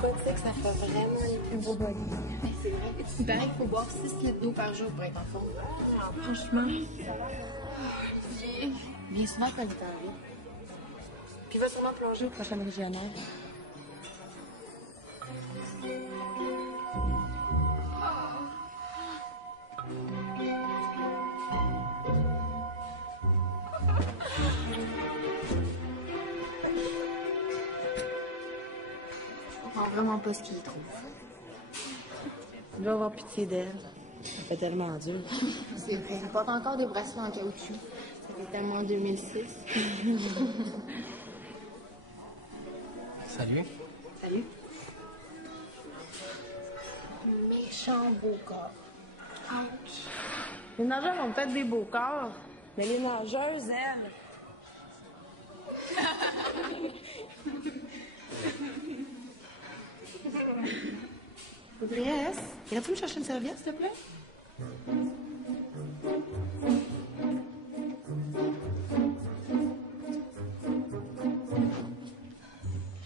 pas dit que ça fait vraiment les plus beaux bonnets. Mais c'est vrai. Il paraît qu'il faut boire 6 litres d'eau par jour pour être en forme. Ah, franchement. Viens souvent quand il t'arrive. Puis il va sûrement plonger au prochain régional. Je comprends vraiment pas ce qu'il trouve. Il doit avoir pitié d'elle. Ça fait tellement dur. C'est vrai. Il porte encore des bracelets en caoutchouc. Ça fait tellement 2006. Salut. Salut. Méchant beau corps. Ouch. Les nageurs ont peut-être des beaux corps, mais les nageuses, elles... Audrey, irais-tu me chercher une serviette, s'il te plaît?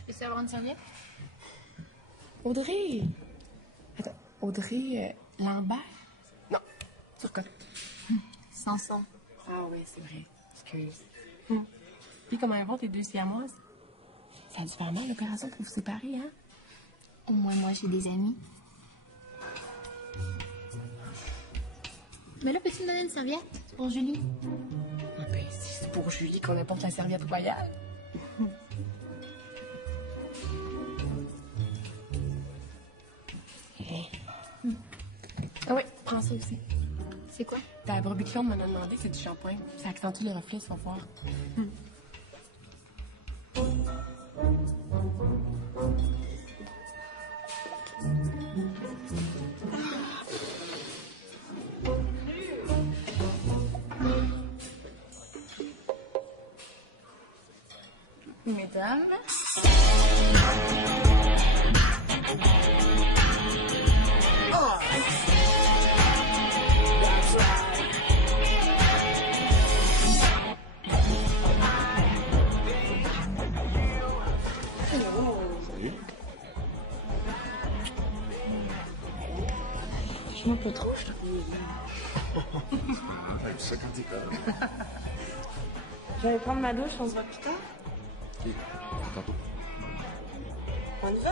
Je peux avoir une serviette? Audrey! Attends, Audrey Lambert? Non, Turcotte. Sanson. Ah oui, c'est vrai. Excuse. Puis comment elles vont tes deux siamoises? Ça a dû faire mal l'opération pour vous séparer, hein? Au moins, moi, j'ai des amis. Mais là, peux-tu me donner une serviette? C'est pour Julie. Ah ben, si c'est pour Julie qu'on apporte la serviette royale. Ah oui, prends ça aussi. C'est quoi? Ta brebis clone m'en a demandé, c'est du shampoing. Ça accentue les reflets, sans voir. Mesdames. Je m'en peux trop, je trouve. Avec ça quand t'es comme. Je vais aller prendre ma douche, on se voit plus tard. Ok, tantôt. On y va?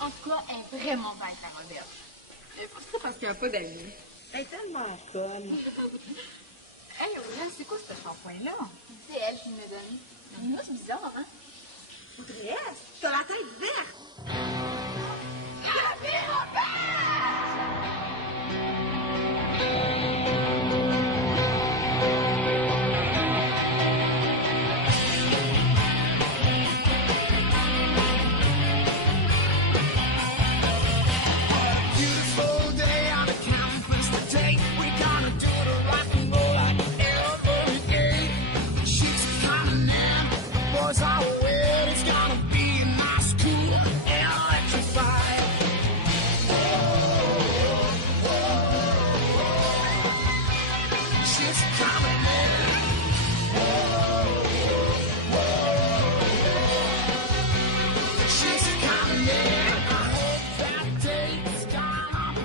En tout cas, elle est vraiment belle, ta Robert. C'est parce qu'il n'y a pas d'amis. Elle est tellement conne. Hey, Audrey, c'est quoi ce shampoing-là? C'est elle qui me l'a donné. Mais moi, c'est bizarre, hein? Audrey, t'as la tête verte! Beautiful day on the campus today. We're gonna do the rock and roll like every day. The chicks are coming in, the boys are wet. It's gonna be a nice, cool, electrified. Chicks are coming in. Chicks are coming in. I hope that day is gone.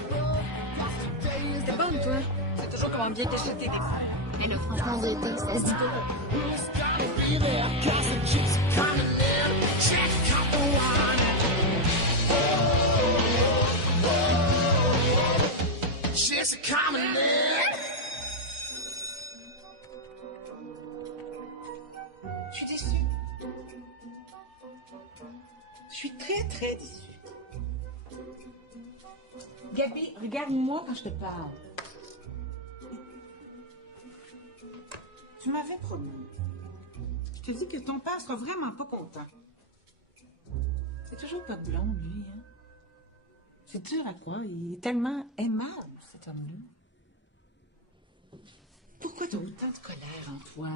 T'es bonne, toi. C'est toujours comment bien cacher tes défauts. Mais là, franchement, on dirait que ça se dit pas. Who's gonna be there? 'Cause the chicks are coming in. Check out the wine. Chicks are coming in. Je suis déçue. Je suis très, très déçue. Gabi, regarde-moi quand je te parle. Tu m'avais promis. Je te dis que ton père sera vraiment pas content. C'est toujours pas de blonde, lui, hein? C'est dur à croire. Il est tellement aimable, cet homme-là. Pourquoi tu as autant de colère en toi?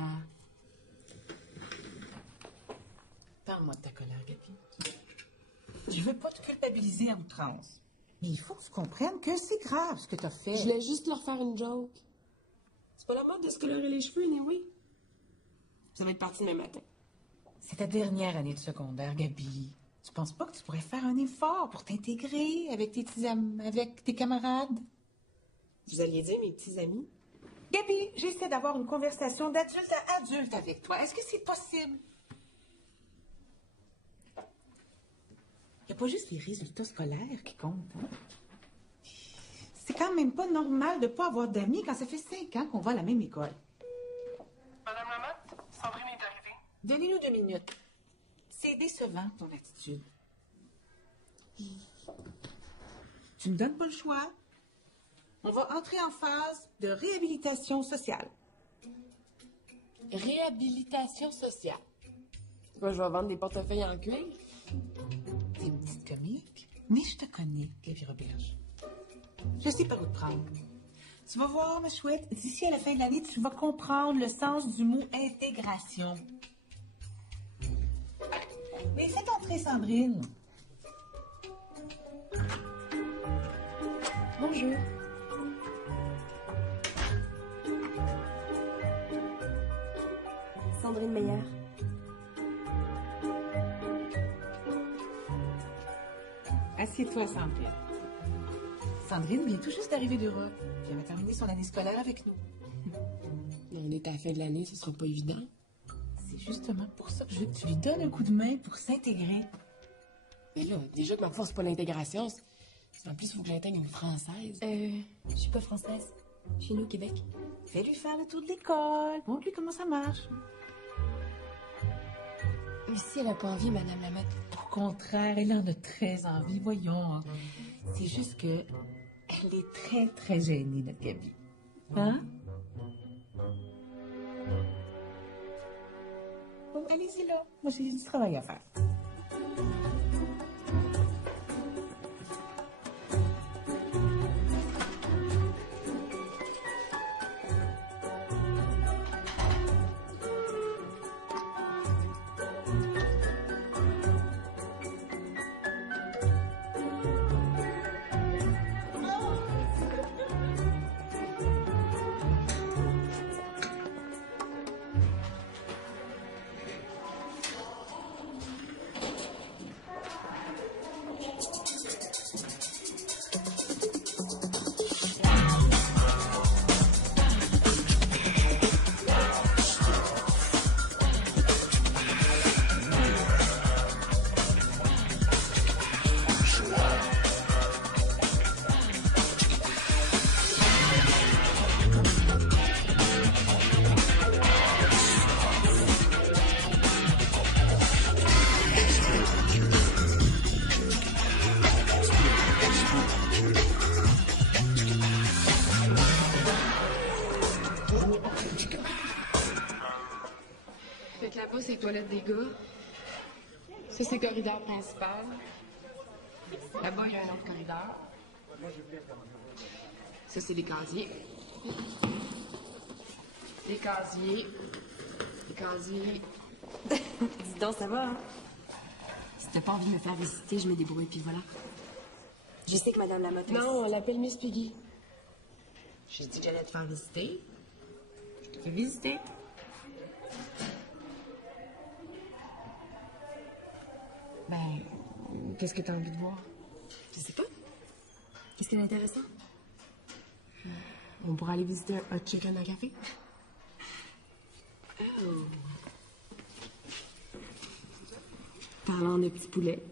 Parle-moi de ta colère, Gabi. Je veux pas te culpabiliser à outrance. Mais il faut que tu comprennes que c'est grave ce que t'as fait. Je voulais juste leur faire une joke. C'est pas la mode de se colorer les cheveux, anyway. Ça va être parti demain matin. C'est ta dernière année de secondaire, Gabi. Tu penses pas que tu pourrais faire un effort pour t'intégrer avec tes avec tes camarades? Vous alliez dire mes petits amis? Gabi, j'essaie d'avoir une conversation d'adulte à adulte avec toi. Est-ce que c'est possible? Il n'y a pas juste les résultats scolaires qui comptent, hein? C'est quand même pas normal de pas avoir d'amis quand ça fait 5 ans qu'on va à la même école. Madame Lamotte, Sandrine est arrivée. Donnez-nous 2 minutes. C'est décevant, ton attitude. Tu me donnes pas le choix. On va entrer en phase de réhabilitation sociale. Réhabilitation sociale. Quoi, je vais vendre des portefeuilles en cuir? T'es une petite comique, mais je te connais, Gabi Roberge. Je sais par où te prendre. Tu vas voir, ma chouette, d'ici à la fin de l'année, tu vas comprendre le sens du mot intégration. Mais faites entrer Sandrine. Bonjour. Sandrine Meyer. Assieds-toi, Sandrine. Sandrine vient tout juste d'arriver d'Europe. Puis elle va terminer son année scolaire avec nous. On est à la fin de l'année, ce sera pas évident. C'est justement pour ça que je veux que tu lui donnes un coup de main pour s'intégrer. Mais là, déjà que ma force, c'est pas l'intégration. En plus, il faut que j'intègre une Française. Je suis pas française. Je suis née au Québec. Fais-lui faire le tour de l'école. Montre-lui comment ça marche. Mais si elle a pas envie, Madame Lamotte. Au contraire, elle en a très envie, voyons. C'est juste que elle est très, très gênée, notre Gabi. Hein? Bon, allez-y là. Moi, j'ai du travail à faire. Fait que là-bas, c'est les toilettes des gars. Ça, c'est le corridor principal. Là-bas, il y a un autre corridor. Ça, c'est les casiers. Les casiers. Les casiers. Dis donc, ça va, hein? Si t'as pas envie de me faire visiter, je me débrouille, puis voilà. Je sais que Madame Lamotte... Non, on l'appelle Miss Piggy. J'ai dit que j'allais te faire visiter. Je te fais visiter. Ben, qu'est-ce que t'as envie de voir? Je sais pas. Qu'est-ce qui est intéressant? On pourrait aller visiter un hot chicken à café? Oh. Parlant de petits poulets.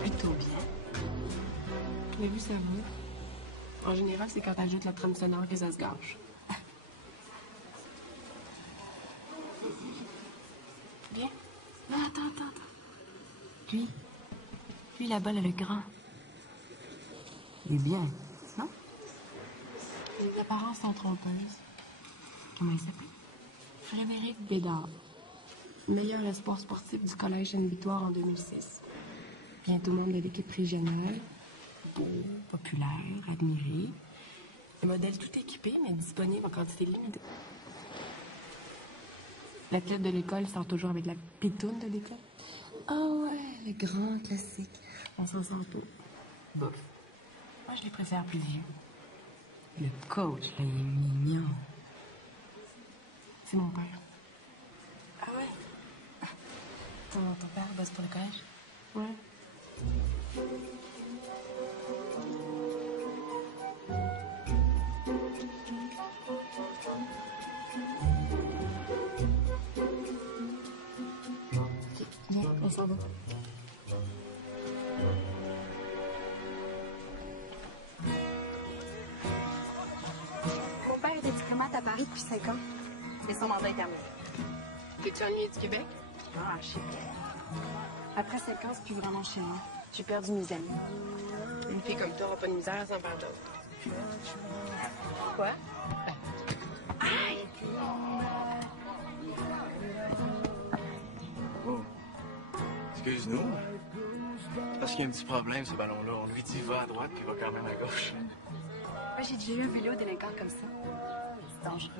Plutôt bien. Mais oui, ça va. En général, c'est quand t'ajoutes la trame sonore que ça se gâche. Bien. Non, attends. Lui là-bas, là, le grand. Il est bien, non? Les apparences sont trompeuses. Comment il s'appelle? Frédéric Bédard, meilleur espoir sportif du Collège Sainte-Victoire en 2006. Bientôt membre de l'équipe régionale. Beau, populaire, admiré. Un modèle tout équipé, mais disponible en quantité limitée. L'athlète de l'école sort toujours avec la pitoune de l'école. Ah ouais, le grand classique. On s'en sent pas. Bof. Moi, je les préfère plus vieux. Le coach, là, il est mignon. C'est mon père. Ah ouais? Ton père bosse pour le collège? Ouais. OK, viens, on s'en va. Mon père était diplomate à Paris depuis 5 ans. Mais son mandat est terminé. T'es-tu ennuyé du Québec? Ah, je sais bien. Après 5 ans, c'est plus vraiment chez moi. J'ai perdu mes amis. Une fille comme toi aura pas de misère sans faire d'autre. Quoi? Excuse-nous. Parce qu'il y a un petit problème, ce ballon-là. On lui dit va à droite, puis il va quand même à gauche. Moi, j'ai déjà eu un vélo délinquant comme ça. C'est dangereux.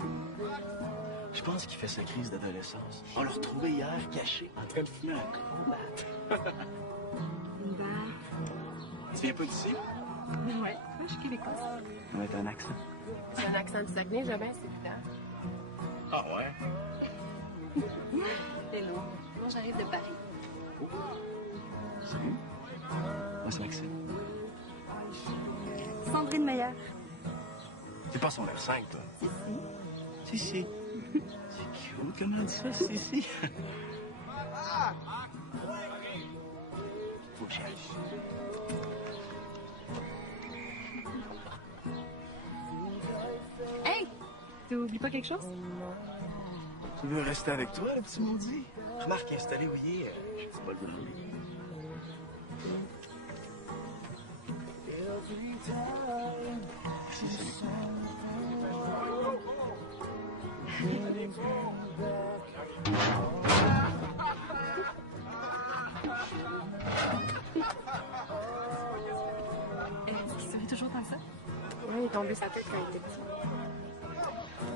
Je pense qu'il fait sa crise d'adolescence. On l'a retrouvé hier, caché, en train de fumer un gros bat. Tu viens pas d'ici? Ouais, moi, je suis québécoise. Ouais, t'as un accent. C'est un accent du Saguenay, jamais, c'est évident. Ah ouais? Hello. Moi, j'arrive de Paris. Salut. Moi, c'est Maxime. Sandrine Meyer. T'es pas son R5, toi? Si. Si. C'est cute, comment on dit ça, si? Faut que j'aille. Hey! Tu oublies pas quelque chose? Tu veux rester avec toi, le petit maudit? Remarque, installé où il est, je sais pas le demander. C'est ça. Est-ce qu'il serait toujours comme ça? Oui, il est tombé sa tête quand il était petit.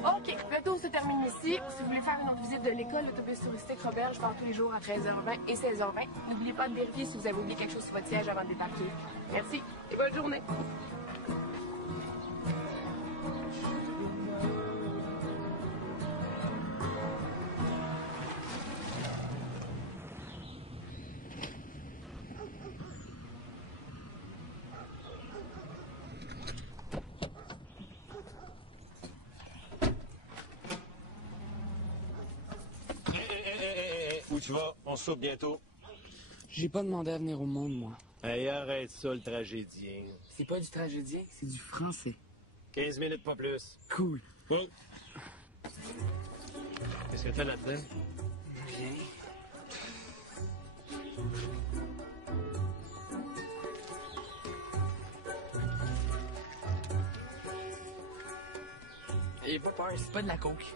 OK, le tour se termine ici. Si vous voulez faire une autre visite de l'école, l'autobus touristique Robert, je pars tous les jours à 13h20 et 16h20. N'oubliez pas de vérifier si vous avez oublié quelque chose sur votre siège avant de débarquer. Merci et bonne journée. Où tu vas? On soupe bientôt. J'ai pas demandé à venir au monde, moi. Hey, arrête ça, le tragédien. C'est pas du tragédien, c'est du français. 15 minutes, pas plus. Cool. Bon. Qu'est-ce que t'as là-dedans? Rien. Ayez pas peur, c'est pas de la coke.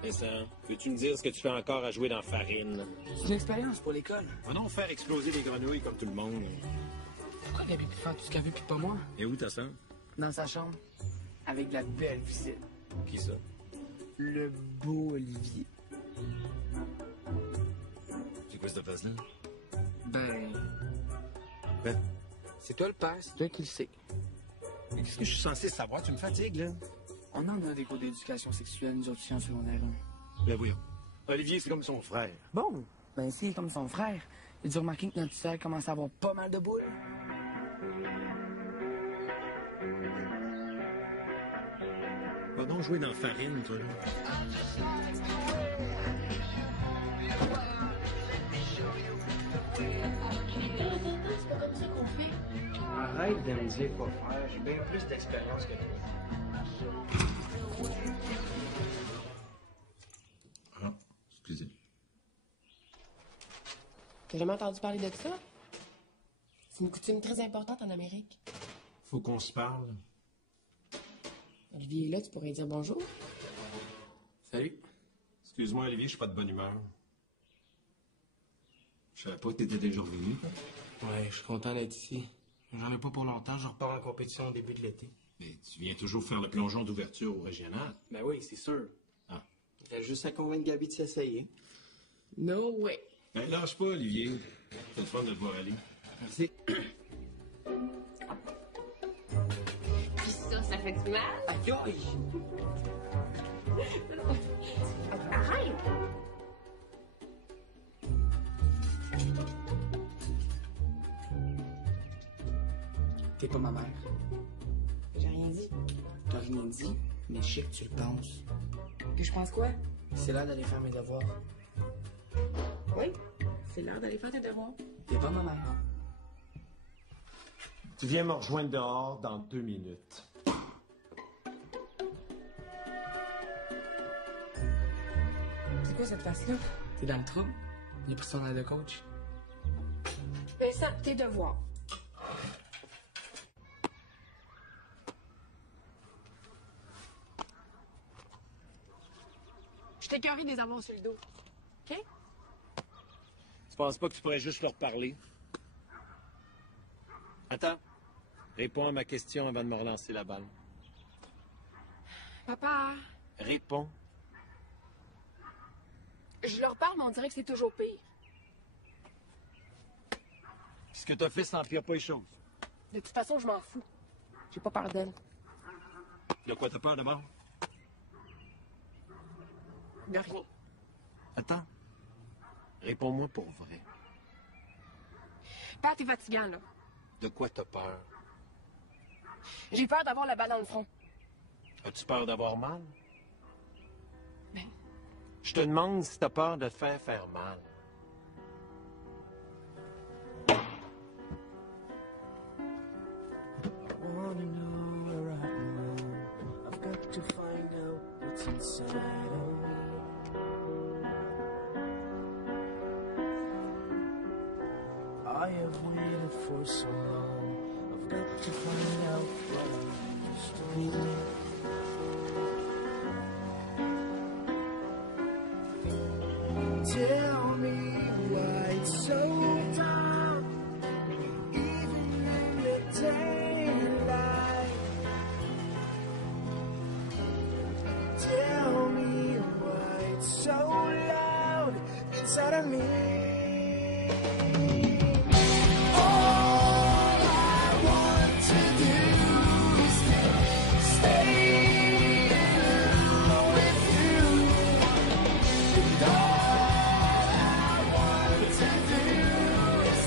Vincent, peux-tu me dire ce que tu fais encore à jouer dans Farine? C'est une expérience pour l'école. Va donc faire exploser les grenouilles comme tout le monde. Pourquoi Gabi peut faire tout ce qu'elle veut, puis pas moi? Et où ta sœur? Dans sa chambre. Avec de la belle visite. Qui ça? Le beau Olivier. C'est quoi cette face-là? Ben... Ben, C'est toi le père, c'est toi qui le sais. mais qu'est-ce que je suis censé savoir? Tu me fatigues, là? On en a des cours d'éducation sexuelle, nous autres, ici en secondaire 1. Ben voyons. Olivier, c'est comme son frère. Bon, ben c'est comme son frère. Il a dû remarquer que notre sœur commence à avoir pas mal de boules. Va donc jouer dans Farine, toi, là. C'est pas comme ça qu'on fait. Arrête de me dire quoi faire, j'ai bien plus d'expérience que toi. Ah, excusez. T'as jamais entendu parler de ça? C'est une coutume très importante en Amérique. Faut qu'on se parle. Olivier est là, tu pourrais dire bonjour. Salut. Excuse-moi, Olivier, je suis pas de bonne humeur. Je savais pas que t'étais déjà revenu. Ouais, je suis content d'être ici. J'en ai pas pour longtemps, je repars en compétition au début de l'été. Mais tu viens toujours faire le plongeon d'ouverture au régional. Ben oui, c'est sûr. Ah. Il reste juste à convaincre Gabi de s'essayer. No way. Ben, lâche pas, Olivier. C'est le fun de te voir aller. Merci. Puis ça fait du mal? Aïe aïe! Arrête! T'es pas ma mère. J'ai rien dit. T'as rien dit, mais je sais que tu le penses. Puis je pense quoi? C'est l'heure d'aller faire mes devoirs. Oui, c'est l'heure d'aller faire tes devoirs. T'es pas ma mère. Tu viens me rejoindre dehors dans 2 minutes. C'est quoi cette face-là? T'es dans le trouble? Il a pris son aide de coach. Vincent, tes devoirs. Je t'ai carré des avoir sur le dos. OK? Tu penses pas que tu pourrais juste leur parler? Attends. Réponds à ma question avant de me relancer la balle. Papa, Réponds. je leur parle, mais on dirait que c'est toujours pire. Ce que t'as fait, ça empire pas les choses. De toute façon, je m'en fous. J'ai pas peur d'elle. De quoi t'as peur d'abord? De rien. Attends. Réponds-moi pour vrai. Pat, t'es fatigant, là. De quoi t'as peur? J'ai peur d'avoir la balle dans le front. As-tu peur d'avoir mal? Ben. Je te demande si t'as peur de te faire mal. Wanna know where I'm wrong. I've got to find out what's inside of me. I have waited for so long. I've got to find out what I'm used to be. Tell me why it's so dark, even in the daylight. Tell me why it's so loud inside of me. All I want to do is stay with you. And all I want to do is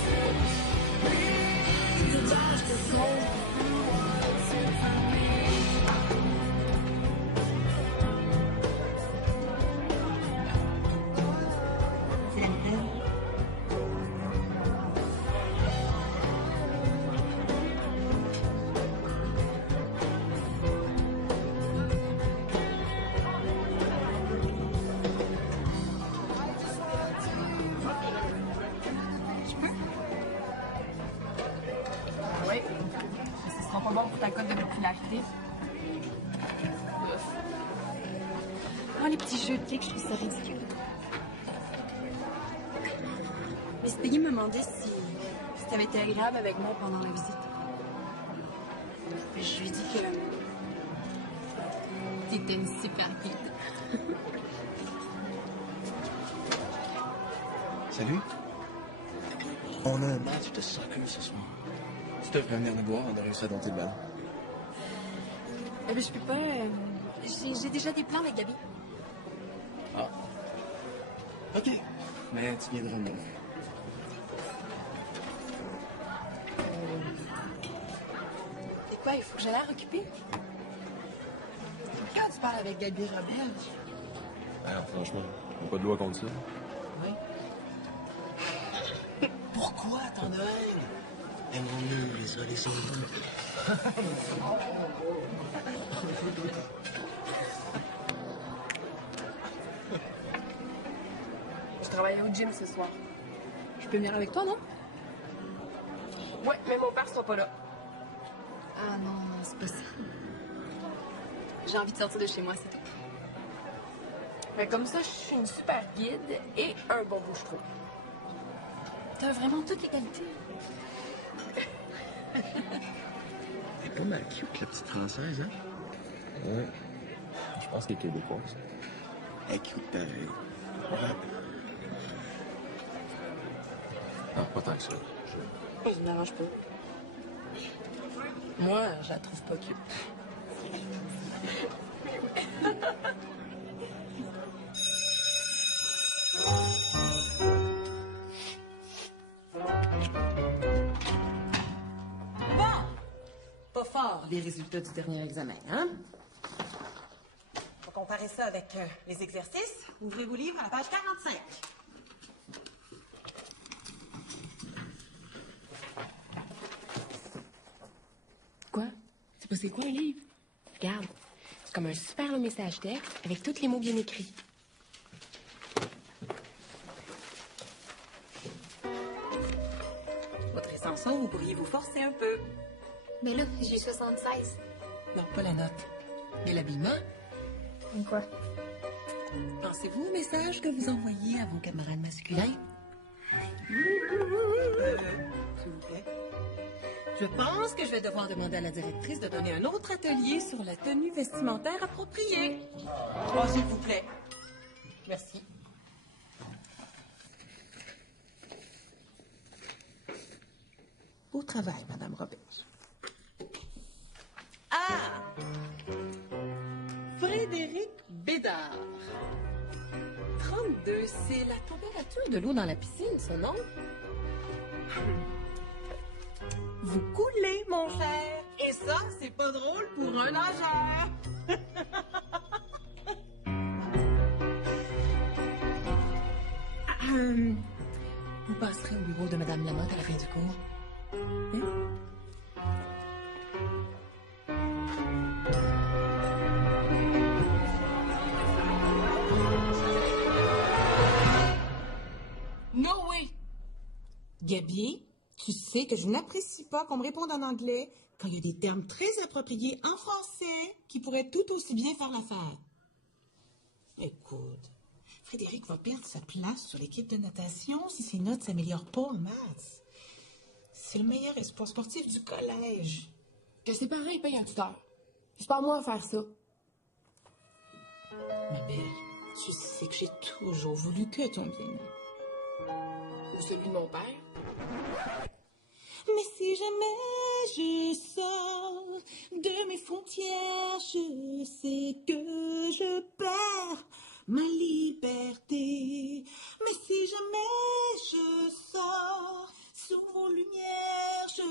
read the last of through what's in for me. C'est la nouvelle. Oui. Ce sera pas bon pour ta cote de popularité. Moi, les petits jeux de clics, je trouve ça ridicule. Miss Peggy me demandait si t'avais été agréable avec moi pendant la visite. Je lui ai dit que t'étais une super kid. Salut. On a un match de soccer ce soir. Tu devrais venir nous voir, on a réussi à dompter le ballon. Eh ben, je peux pas. J'ai déjà des plans avec Gabi. Ah. OK. Mais tu viendras me voir. Et quoi, il faut que j'aille l'air occupée? Quand tu parles avec Gabi Roberge? Alors, franchement, on n'a pas de loi contre ça. Oui. Pourquoi t'en as une? Aimons-nous les uns les autres. Je travaillais au gym ce soir. Je peux venir avec toi, non? Ouais, mais mon père sera pas là. Ah non, c'est pas ça. J'ai envie de sortir de chez moi, c'est tout. Fait comme ça, je suis une super guide et un bon bouche-trou. T'as vraiment toutes les qualités. Elle est pas mal cute, la petite française, hein? Ouais. Je pense qu'elle est québécoise. Elle est cute pareil. Non, pas tant que ça. Ça me dérange pas. Moi, je la trouve pas cute. Bon! Pas fort, les résultats du dernier examen, hein? On va comparer ça avec les exercices. Ouvrez vos livres à la page 45. Quoi? C'est quoi un livre? Regarde, c'est comme un super long message texte avec tous les mots bien écrits. Votre ascension, vous pourriez vous forcer un peu. Mais là, j'ai 76. Non, pas la note, mais l'habillement. Quoi? Pensez-vous au message que vous envoyez à vos camarades masculins? S'il vous plaît. Je pense que je vais devoir demander à la directrice de donner un autre atelier sur la tenue vestimentaire appropriée. Oh, s'il vous plaît. Merci. Beau travail, Madame Roberge. Ah! Frédéric Bédard. 32, c'est la température de l'eau dans la piscine, son nom? Vous coulez, mon cher. Et ça, c'est pas drôle pour un nageur. Vous passerez au bureau de Madame Lamotte à la fin du cours. Hein? No way! Gabi, tu sais que je n'apprécie pas qu'on me réponde en anglais quand il y a des termes très appropriés en français qui pourraient tout aussi bien faire l'affaire. Écoute, Frédéric va perdre sa place sur l'équipe de natation si ses notes s'améliorent pas en maths. C'est le meilleur espoir sportif du collège. Que ses parents payent un tuteur. C'est pas à moi à faire ça. Ma belle, tu sais que j'ai toujours voulu que ton bien. Ou celui de mon père. Mais si jamais je sors de mes frontières, je sais que je perds ma liberté. Mais si jamais je sors sous vos lumières, je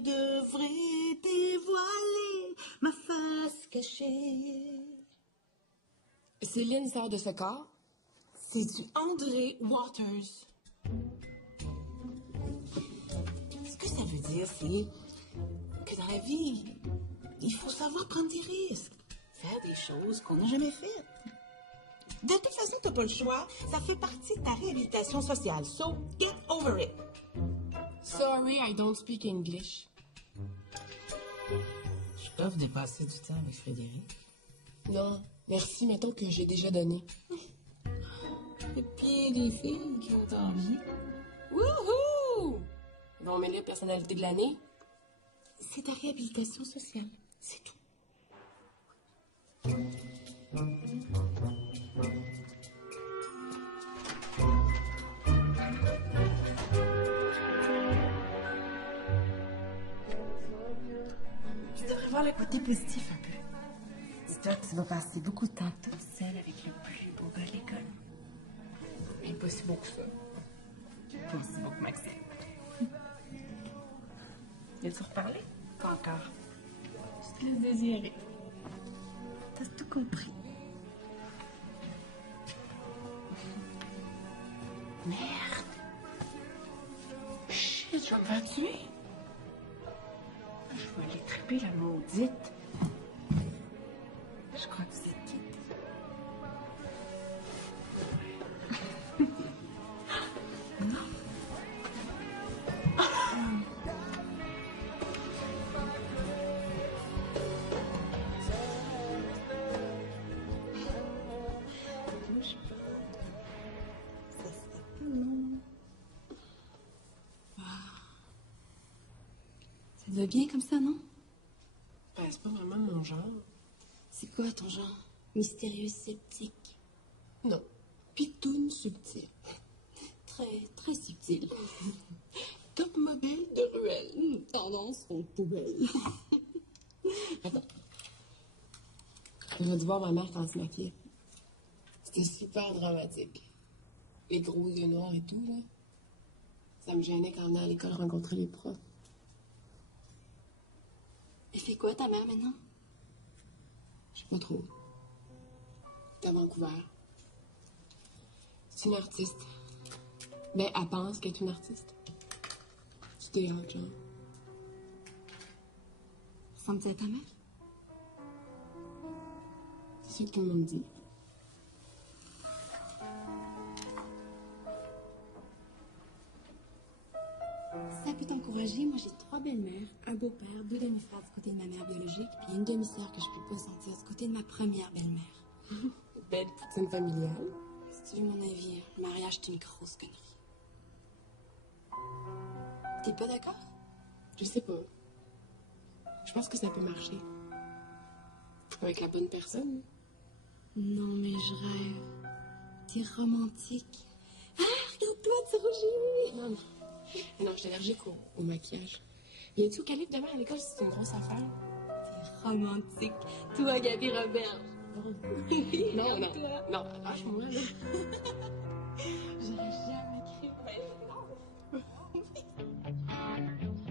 devrais dévoiler ma face cachée. Céline sort de ce corps. C'est du André Waters. Ce que ça veut dire, c'est que dans la vie, il faut savoir prendre des risques, faire des choses qu'on n'a jamais faites. De toute façon, t'as pas le choix. Ça fait partie de ta réhabilitation sociale. So, get over it. Sorry, I don't speak English. Je t'offre de passer du temps avec Frédéric. Non, merci, mettons que j'ai déjà donné. Et puis, des filles qui ont envie. Wouhou! Ils vont mêler personnalité de l'année. C'est ta réhabilitation sociale. C'est tout. Tu devrais voir le côté positif un peu. Dis-toi que tu vas passer beaucoup de temps toute seule avec le plus beau gars de l'école. Mais pas si beau que ça. Pas aussi beau que Maxime. Viens-tu reparler? Pas encore. Je te laisse désirer. T'as tout compris. Merde! Shit, je vais me faire tuer! Je vais aller triper la maudite. Je crois que c'est quitte. Non. Bouge te va bien comme ça, non? Ben, c'est pas vraiment mon genre. C'est quoi ton genre? Mystérieux, sceptique? Non. Pitoune subtile. Très, très subtil. Top modèle de ruelle. Tendance aux poubelles. Attends. J'aurais dû voir ma mère quand elle se maquillait. C'était super dramatique. Les gros yeux noirs et tout, là. Ça me gênait quand on venait à l'école rencontrer les profs. Elle fait quoi, ta mère, maintenant? Je sais pas trop. C'est à Vancouver. C'est une artiste. Ben, elle pense qu'elle est une artiste. Du théâtre, genre. Ressemble-tu à ta mère? C'est ce que tout le monde dit. Ça peut t'encourager. Moi, j'ai 3 belles-mères, un beau-père, 2 demi-frères du côté de ma mère biologique, puis une demi-sœur que je peux pas sentir du côté de ma première belle-mère. Belle poutine familiale. Si tu veux mon avis, le mariage, c'est une grosse connerie. T'es pas d'accord? Je sais pas. Je pense que ça peut marcher. Avec la bonne personne. Non, mais je rêve. T'es romantique. Ah, regarde-toi, tu rougis. Non, non. Mais non, je suis allergique au maquillage. Viens-tu au calife demain à l'école si c'est une grosse affaire? T'es romantique. Toi, Gabi Robert. Oui, non, non. toi. Non, lâche-moi, là. J'aurais jamais cru. Mais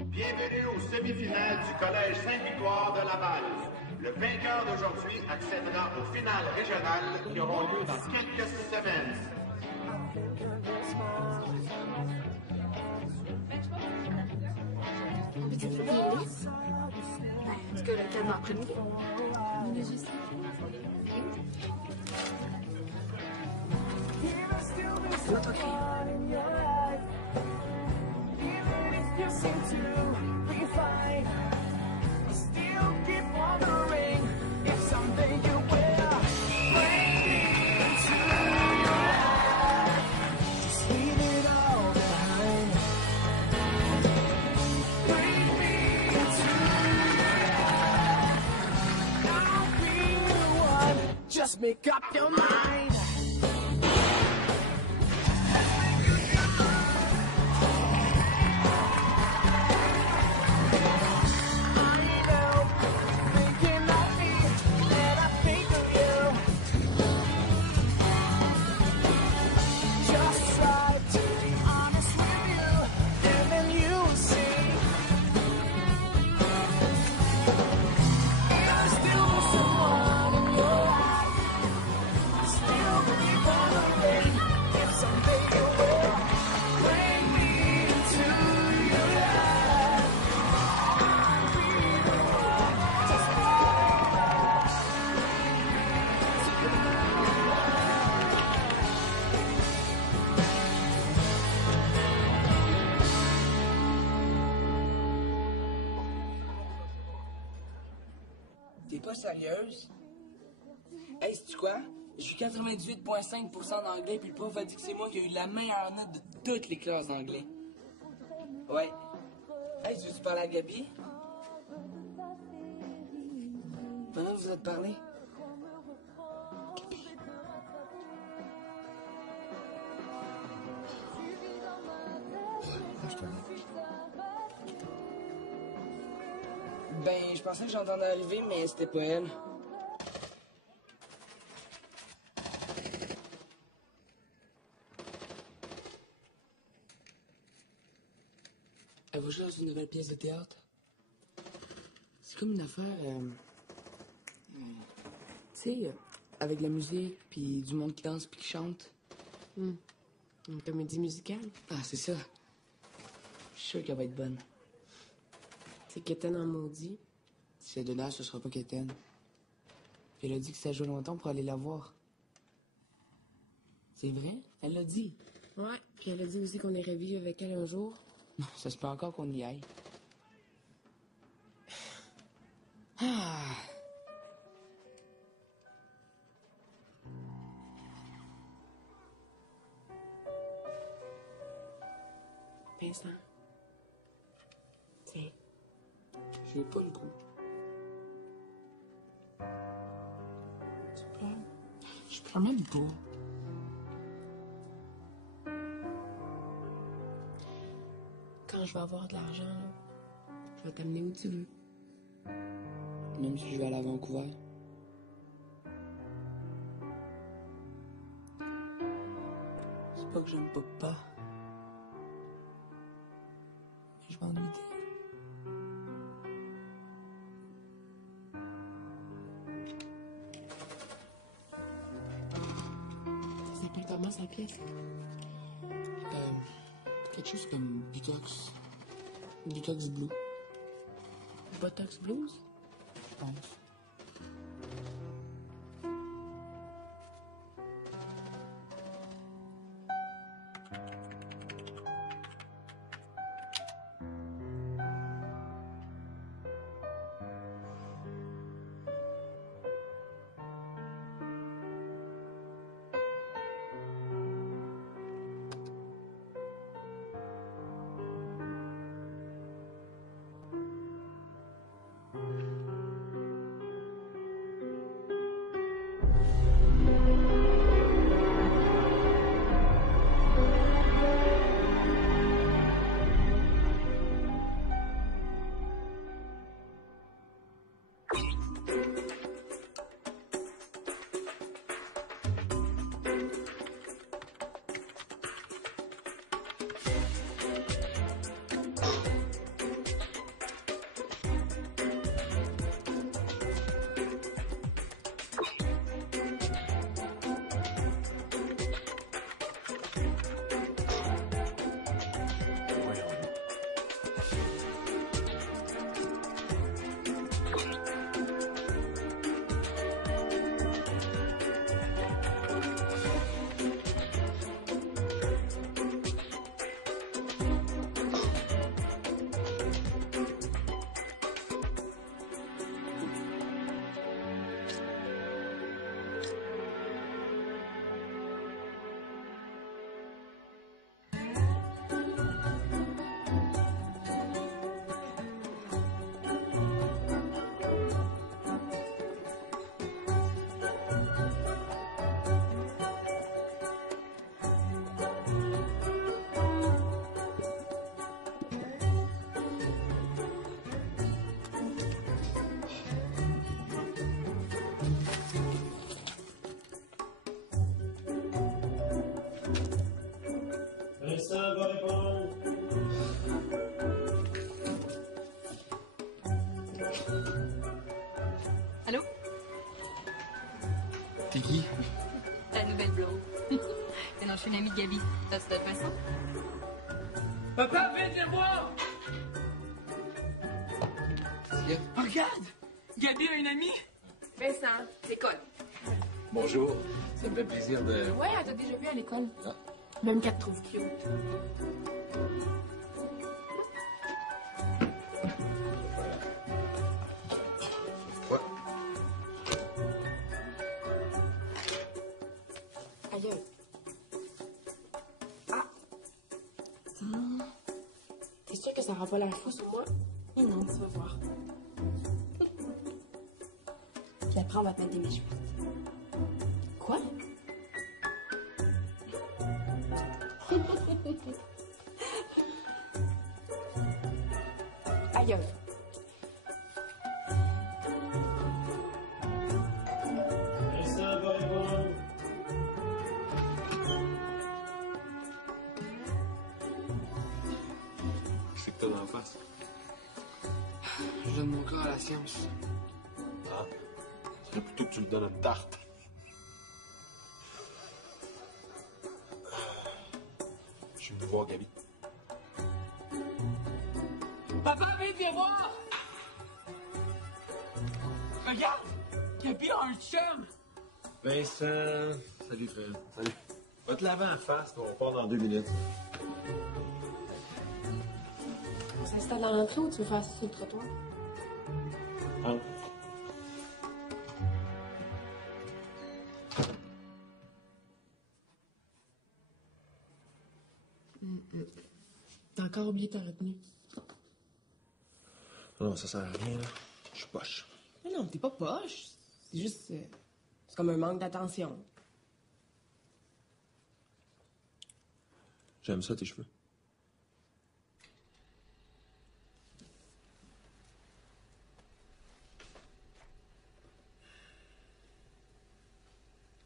Bienvenue aux semi-finales du Collège Sainte-Victoire de Laval. Le vainqueur d'aujourd'hui accédera aux finales régionales qui auront lieu dans quelques semaines. Petite fille. en tout cas, le cadre en premier. Mais je sais. C'est pas toi qui Just make up your mind. T'es pas sérieuse? Hey, sais-tu quoi? J'ai eu 98,5% d'anglais, puis le prof a dit que c'est moi qui ai eu la meilleure note de toutes les classes d'anglais. Ouais. Hey, tu veux-tu parler à Gabi? Maintenant, vous êtes parlé? Ben, je pensais que j'entendais arriver, mais c'était pas elle. Elle va jouer dans une nouvelle pièce de théâtre. C'est comme une affaire, tu sais, avec la musique, puis du monde qui danse puis qui chante. Une comédie musicale. Ah, c'est ça. Je suis sûr qu'elle va être bonne. C'est Kéten en maudit. Si elle est dedans, ce sera pas Kéten. Puis elle a dit que ça joue longtemps pour aller la voir. C'est vrai? Elle l'a dit. Ouais, puis elle a dit aussi qu'on irait vivre avec elle un jour. Ça se peut encore qu'on y aille. Ah! Vincent. Tiens. J'ai pas le goût. Tu pleures? Je pleure même pas. Quand je vais avoir de l'argent, là, je vais t'amener où tu veux. Même si je vais aller à Vancouver. C'est pas que j'aime pas. Mais je m'ennuie d'elle. Ça s'appelle comment sa pièce? Quelque chose comme Butox. Butox Blue. Botox Blues? Je pense. Vincent va répondre. Allô? T'es qui? Ta nouvelle blonde. Mais non, je suis une amie de Gabi. T'as de Vincent? Papa, viens te voir! Oh, regarde! Gabi a une amie! Vincent, c'est Cole. Bonjour, ça me fait plaisir de... Ouais, elle t'a déjà vu à l'école. Ah. Même qu'elle te trouve cute. Quoi? Aïe. Ah! T'es sûr que ça aura pas l'air fou sur moi? Et non, tu vas voir. Puis après, on va te mettre des mèches. Quoi? Aïe. Vincent va répondre. Qu'est-ce que t'as dans la face? Je donne mon corps à la science. Ah, c'est plutôt que tu le donnes une tarte. Je suis venu voir Gabi. Papa, viens voir! Regarde! Gabi a un chum! Vincent. Salut, frère. Salut. Va te laver en face, on part dans 2 minutes. On s'installe dans l'entrée ou tu veux faire assis sur le trottoir? Ah. T'as encore oublié ta retenue. Non, ça sert à rien, là. Je suis poche. Mais non, t'es pas poche. C'est juste... c'est comme un manque d'attention. J'aime ça, tes cheveux.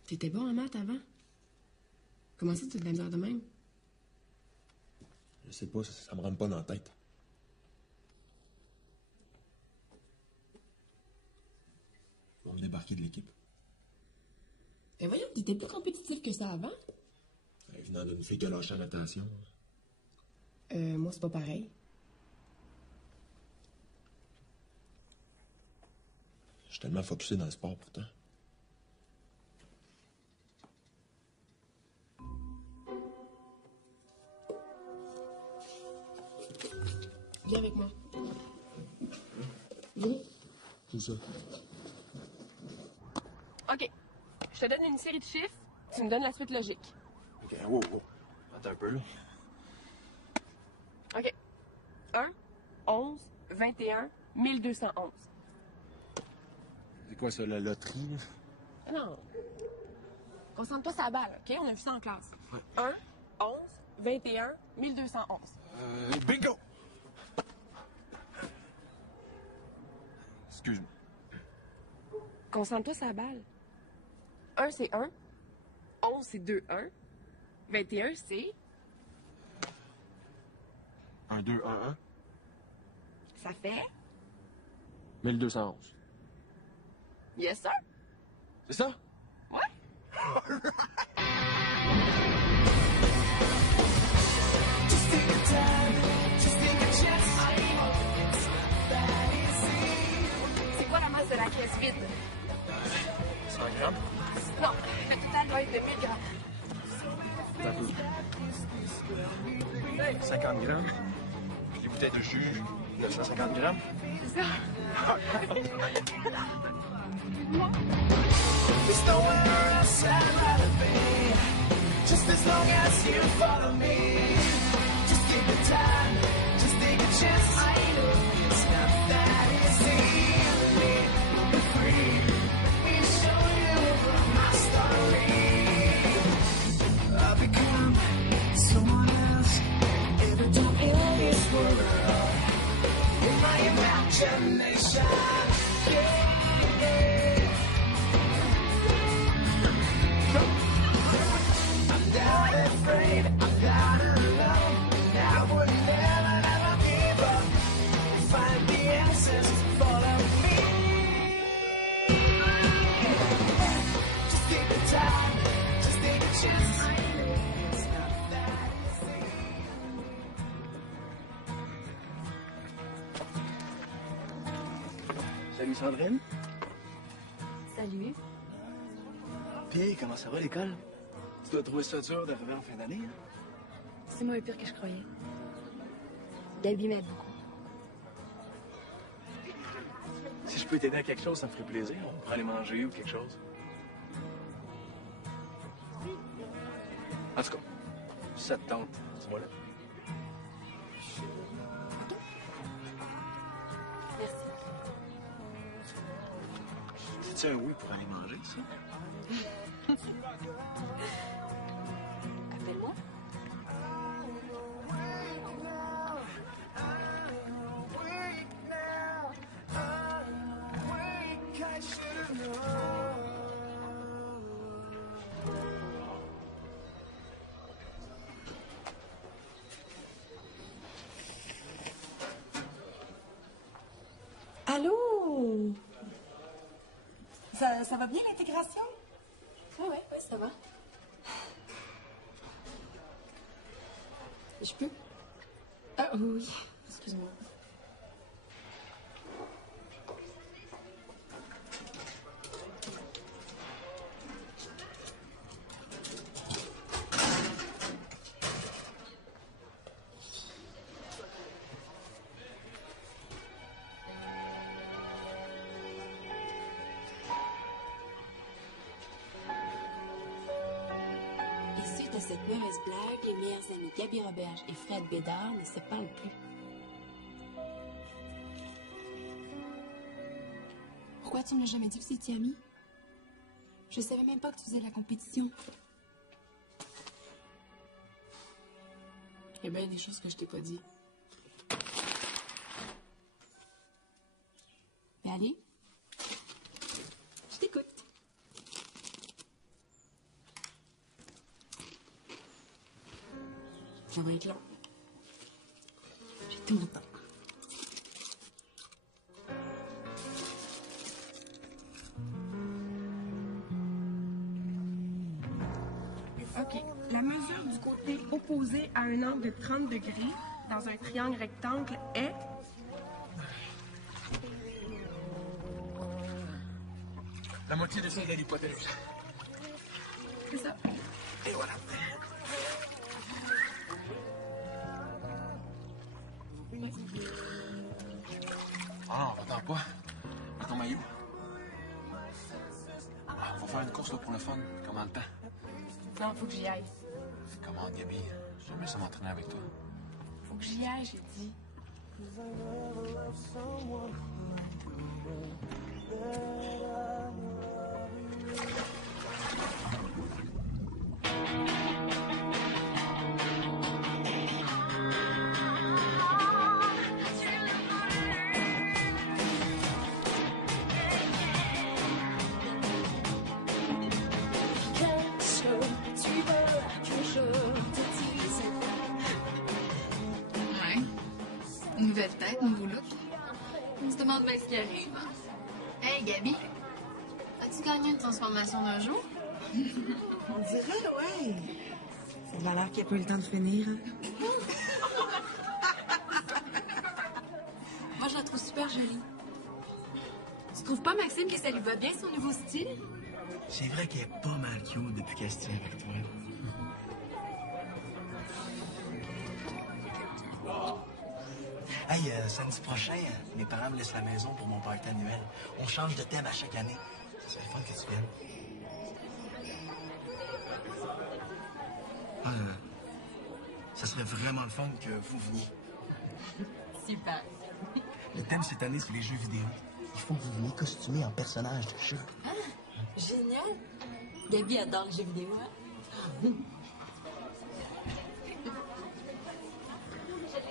T'étais bon en maths avant? Comment ça, tu te de la misère de même? Je sais pas, ça me rentre pas dans la tête. Faut me débarquer de l'équipe. Mais voyons, t'étais plus compétitif que ça avant. Venant d'une fille qui a lâché la natation. Moi, c'est pas pareil. Je suis tellement focusé dans le sport, pourtant. Viens avec moi. Viens. Tout ça. OK. Je te donne une série de chiffres. Tu me donnes la suite logique. OK, wow. Attends un peu, là. OK. 1, 11, 21, 1211. C'est quoi ça, la loterie, là? Non. Concentre-toi sur la balle, OK? On a vu ça en classe. Ouais. 1, 11, 21, 1211. Bingo! Excuse-moi. Concentre-toi sur la balle. 1, c'est 1. 11, c'est 2, 1. 21, c'est... 1, 2, 1, 1. Ça fait... 1211. Yes, sir. C'est ça? Ouais. C'est quoi la masse de la caisse vide? 100 grammes? Non, le total doit être de 1000 grammes. T'as peu. 50 grammes. Puis les bouteilles de jus, 950 grammes. C'est ça. There's nowhere else I'd rather be. Just as long as you follow me. Just take the time, just take a chance. I know it's not that easy. We'll be free. Let me show you my story. I'll become someone else. Every time in this world. In my imagination. Yeah. Afraid I'm not alone. I would never, never give up. Find the answers, follow me. Just take the time, just take a chance. It's not that easy. Salut Sandrine. Salut. Puis, comment ça va l'école? Tu dois trouver ça dur d'arriver en fin d'année, hein? C'est moins pire que je croyais. Gabi m'aide beaucoup. Si je peux t'aider à quelque chose, ça me ferait plaisir. On pourrait aller manger ou quelque chose. En tout cas, si ça te tente, dis-moi là. Merci. C'est-tu un oui pour aller manger, ça? Appelle-moi. Allô? Ça va bien l'intégration? Oui, ça va. Je peux? Ah oui. Excuse-moi. Et suite à cette mauvaise blague, les meilleurs amis Gabi Roberge et Fred Bédard ne se parlent plus. Pourquoi tu me l'as jamais dit que vous étiez amis? Je savais même pas que tu faisais la compétition. Il y a bien des choses que je t'ai pas dit. Ben allez. Je t'écoute. Ça va être long. J'ai tout le temps. OK. La mesure du côté opposé à un angle de 30 degrés dans un triangle rectangle est... La moitié de ça de l'hypoténuse. C'est ça. Et voilà. Ah non, attends pas. À ton maillot. Ah, faut faire une course là, pour le fun. Comment le temps? Non, faut que j'y aille. Comment, Gabi? J'aimerais ça m'entraîner avec toi. Faut que j'y aille, j'ai dit. Ouais. Nouvelle tête, nouveau look. On se demande bien ce qui arrive. Hey, Gabi, as-tu gagné une transformation d'un jour? On dirait, ouais. Ça a l'air qu'il n'y a pas eu le temps de finir. Moi, je la trouve super jolie. Tu trouves pas, Maxime, que ça lui va bien, son nouveau style? C'est vrai qu'elle est pas mal cute depuis qu'elle se tient avec toi. Hey, samedi prochain, mes parents me laissent la maison pour mon party annuel. On change de thème à chaque année. Ça serait fun que tu viennes. Ça serait vraiment le fun que vous veniez. Super. Le thème cette année, c'est les jeux vidéo. Il faut que vous veniez costumé en personnage de jeu. Ah, génial. Gabi adore les jeux vidéo, hein?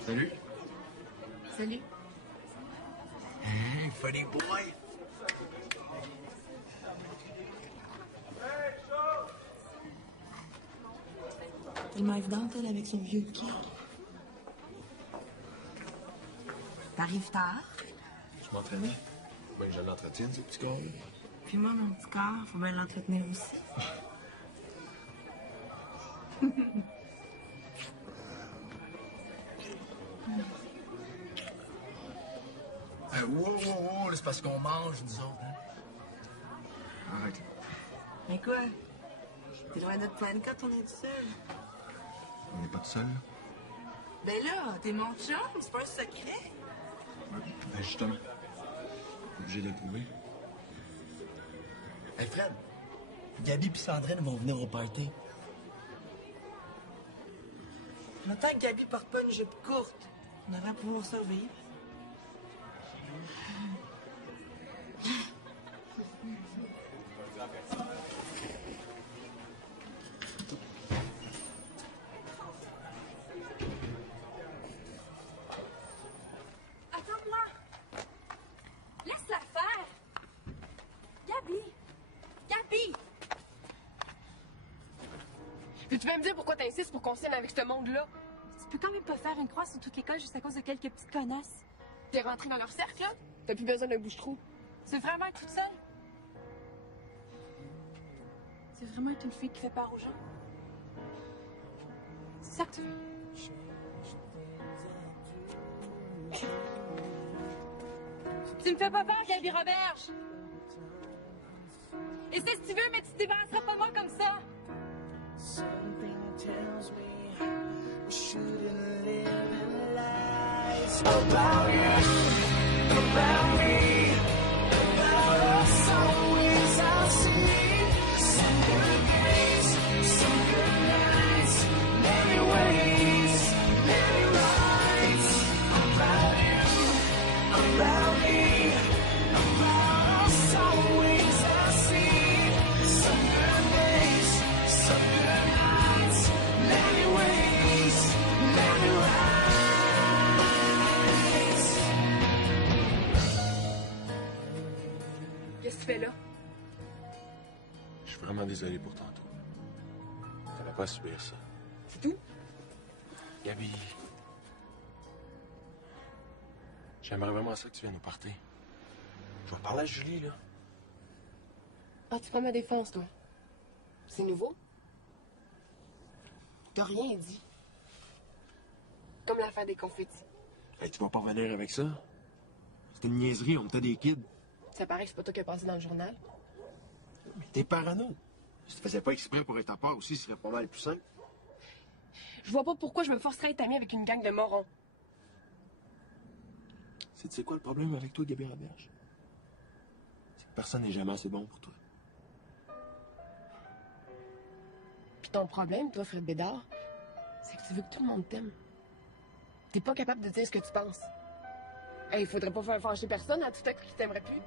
Salut. Salut. Hey, funny boy. Elle m'arrive dentelle avec son vieux kick. T'arrives tard. Je m'entraînais. Ben, je l'entretienne, ce petit corps. Puis moi, mon petit corps, faut bien l'entretenir aussi. Wow, c'est parce qu'on mange, nous autres. Hein? Arrête. Mais quoi? T'es loin de notre plan quand on est tout seul. On n'est pas tout seul, là. Ben là, t'es mon chum, c'est pas un secret. Ben, justement. Obligé de le prouver. Hey, Fred. Gabi et Sandrine vont venir au party. Longtemps que Gabi porte pas une jupe courte, on devrait pouvoir survivre. Attends-moi. Laisse-la faire. Gabi. Gabi. Puis tu vas me dire pourquoi t'insistes pour qu'on signe avec ce monde-là? Tu peux quand même pas faire une croix sur toute l'école juste à cause de quelques petites connasses. T'es rentré dans leur cercle, là? T'as plus besoin d'un bouche-trou. C'est vraiment être toute seule? C'est vraiment être une fille qui fait peur aux gens? C'est ça que tu veux? Tu me fais pas peur, Gabi Roberge! Et c'est ce que tu veux, mais tu te débarrasseras pas de moi comme ça! Something tells me we shouldn't live in lies about you, about me, about us always I've seen some good days, some good nights, many ways, many rights about you, about me, about us fais là? Je suis vraiment désolé pour tantôt. Fallait pas subir ça. C'est tout? Gabi... J'aimerais vraiment ça que tu viennes au party. Je vais parler à Julie, là. Ah, tu prends ma défense, toi. C'est nouveau? T'as rien dit. Comme l'affaire des confettis. Hey, tu vas pas revenir avec ça? C'était une niaiserie, on était des kids. Ça paraît que c'est pas toi qui as passé dans le journal. Mais t'es parano. Si tu faisais pas exprès pour être à part aussi, ce serait pas mal plus simple. Je vois pas pourquoi je me forcerais à être amie avec une gang de morons. C'est quoi le problème avec toi, Gabi Roberge? C'est que personne n'est jamais assez bon pour toi. Puis ton problème, toi, Fred Bédard, c'est que tu veux que tout le monde t'aime. T'es pas capable de dire ce que tu penses. Hey, il faudrait pas faire fâcher personne à tout à coup qui t'aimerait plus.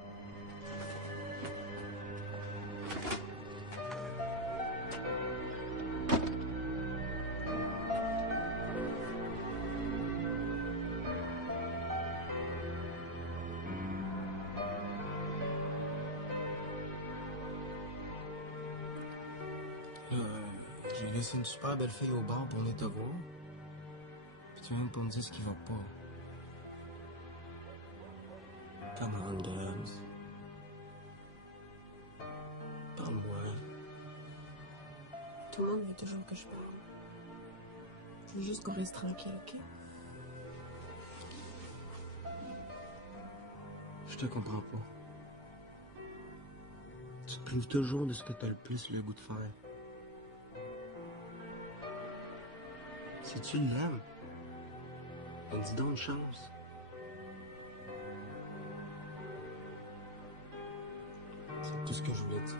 J'ai laissé une super belle fille au bar pour venir te voir. Puis tu viens pour me dire ce qui va pas. Come on, Dubs. Parle-moi. Tout le monde veut toujours que je parle. Je veux juste qu'on reste tranquille, OK? Je te comprends pas. Tu te prives toujours de ce que t'as le plus le goût de faire. Si tu l'aimes, dis donc une chance. C'est tout ce que je voulais dire.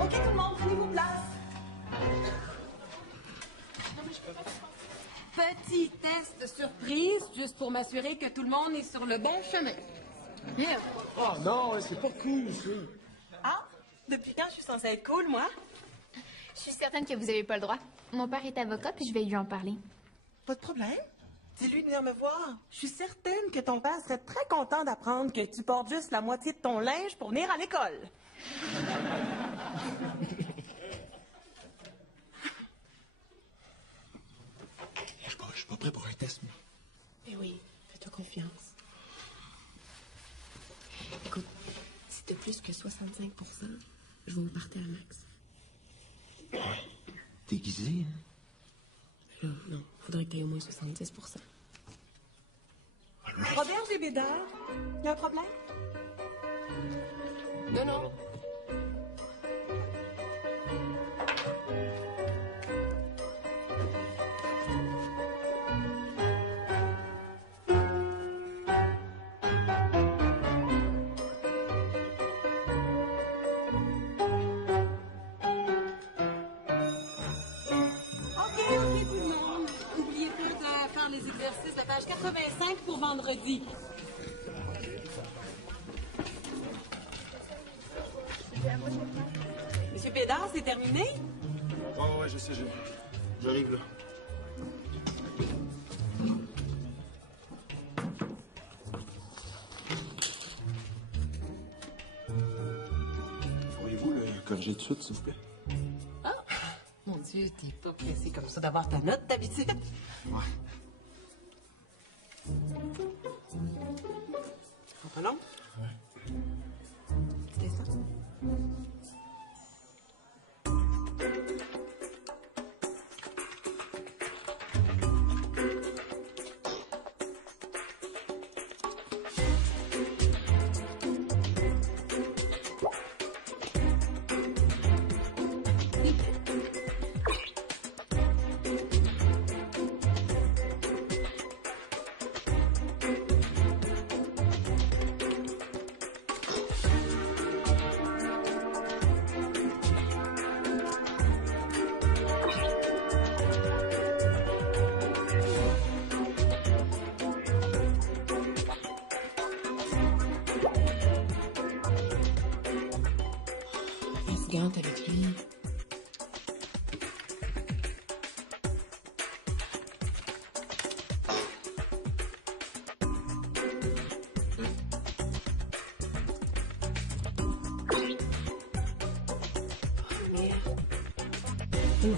OK, tout le monde, prenez vos places. Petit test surprise, juste pour m'assurer que tout le monde est sur le bon chemin. Merde. Oh non, c'est pas cool, ici. Ah, depuis quand je suis censée être cool, moi? Je suis certaine que vous n'avez pas le droit. Mon père est avocat, puis je vais lui en parler. Pas de problème. Dis-lui de venir me voir. Je suis certaine que ton père serait très content d'apprendre que tu portes juste la moitié de ton linge pour venir à l'école. Je suis pas prêt pour un test, mais... Eh oui, fais-toi confiance. Écoute, si t'as plus que 65%, je vais me partir à max. Ouais. Déguisé, hein? Non, faudrait que t'aies au moins 70%. Robert et Bédard, y a un problème? Non. Les exercices de page 85 pour vendredi. Monsieur Bédard, c'est terminé? Ouais, je sais, j'arrive là. Pourriez-vous le corriger tout de suite, s'il vous plaît? Ah! Mon Dieu, t'es pas pressé comme ça d'avoir ta note d'habitude. Ouais. Pantalon? Ouais. Descends. Reste gante avec lui. Tu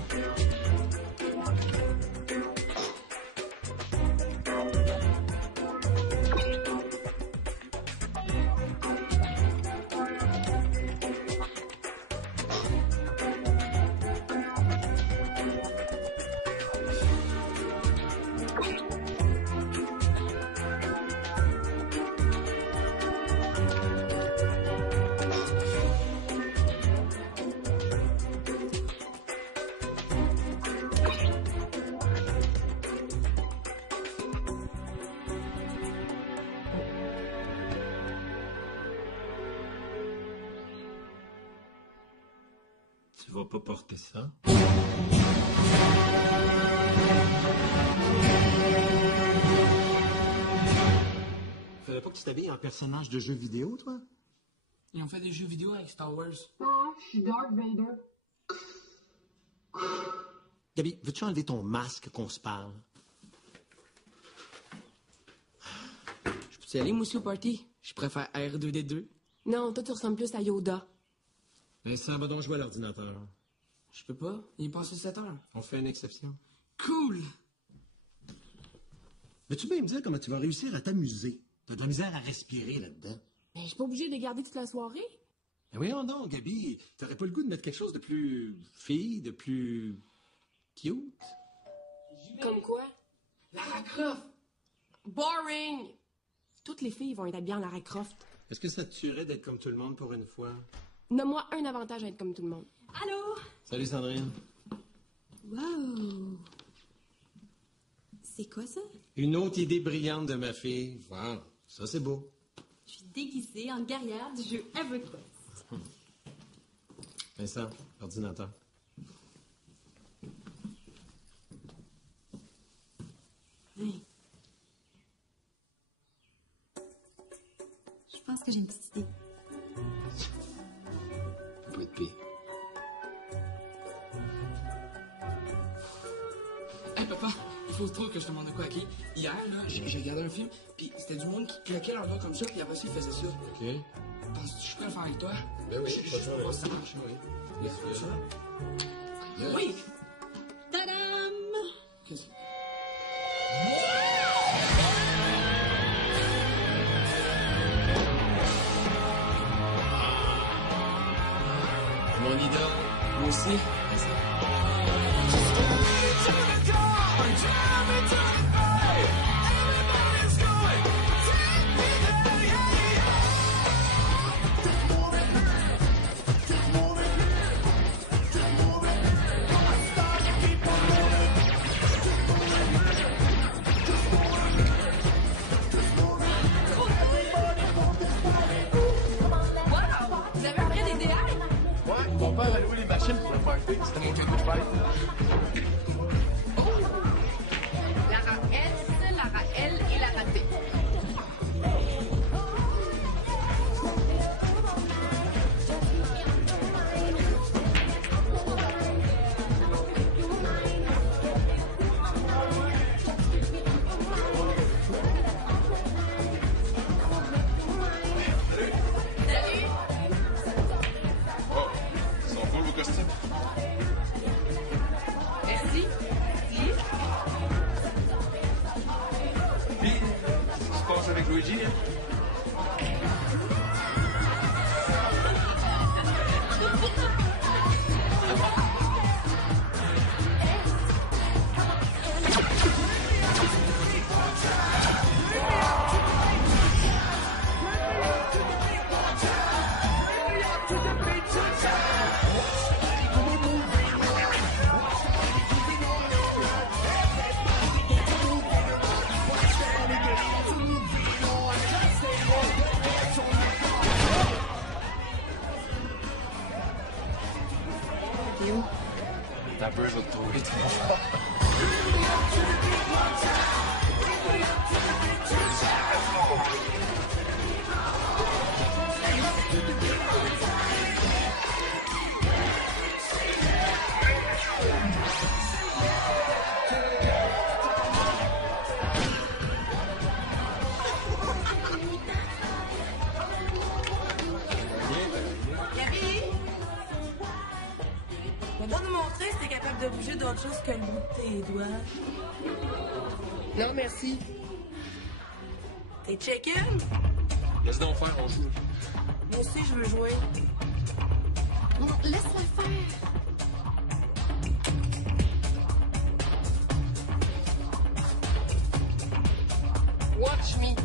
vas pas porter ça? Fallait pas que tu t'habilles en personnage de jeu vidéo, toi? Ils ont fait des jeux vidéo avec Star Wars. Ah, je suis Darth Vader. Gabi, veux-tu enlever ton masque qu'on se parle? Je peux y aller, moi aussi, au party? Je préfère R2D2. Non, toi, tu ressembles plus à Yoda. Vincent, va donc jouer à l'ordinateur. Je peux pas. Il est passé 7 heures. On fait une exception. Cool! Veux-tu bien me dire comment tu vas réussir à t'amuser? T'as de la misère à respirer là-dedans. Mais je suis pas obligée de les garder toute la soirée. Ben voyons donc, Gabi. T'aurais pas le goût de mettre quelque chose de plus fille, de plus cute? Comme quoi? Lara Croft! Boring! Toutes les filles vont être habillées en Lara Croft. Est-ce que ça te tuerait d'être comme tout le monde pour une fois? Nomme-moi un avantage à être comme tout le monde. Allô? Salut, Sandrine. Wow! C'est quoi ça? Une autre idée brillante de ma fille. Wow, ça c'est beau. Je suis déguisée en guerrière du jeu EverQuest. Vincent, ordinateur. Oui. Je pense que j'ai une petite idée. Ça peut être pire. Hey, papa, il faut trop que je te demande de quoi, OK? Hier, là, j'ai regardé un film, puis c'était du monde qui claquait leurs doigts comme ça, puis après ça, ils faisaient ça. OK. Penses-tu que je peux le faire avec toi? Ben oui, je sais pas si ça marche. Oui. Oui! Tadam! Qu'est-ce que... Mon idole. Moi aussi. Vous avez un vrai DDR? Ouais, mon père a loué les machines pour le party. C'était mon cadeau de fête. Lara S, Lara L et Lara T. Ils sont cool, vos costumes. Merci. Puis, qu'est-ce qui se passe avec Luigi, hein? T'as peur, je vais te trouver trop fort. Gabi! Va donc nous montrer si t'es capable capable de bouger d'autre chose que le bout de tes doigts. Non, merci. T'es check-in? Laisse donc faire, on joue. Moi aussi, je veux jouer. Bon, laisse-la faire. Watch me.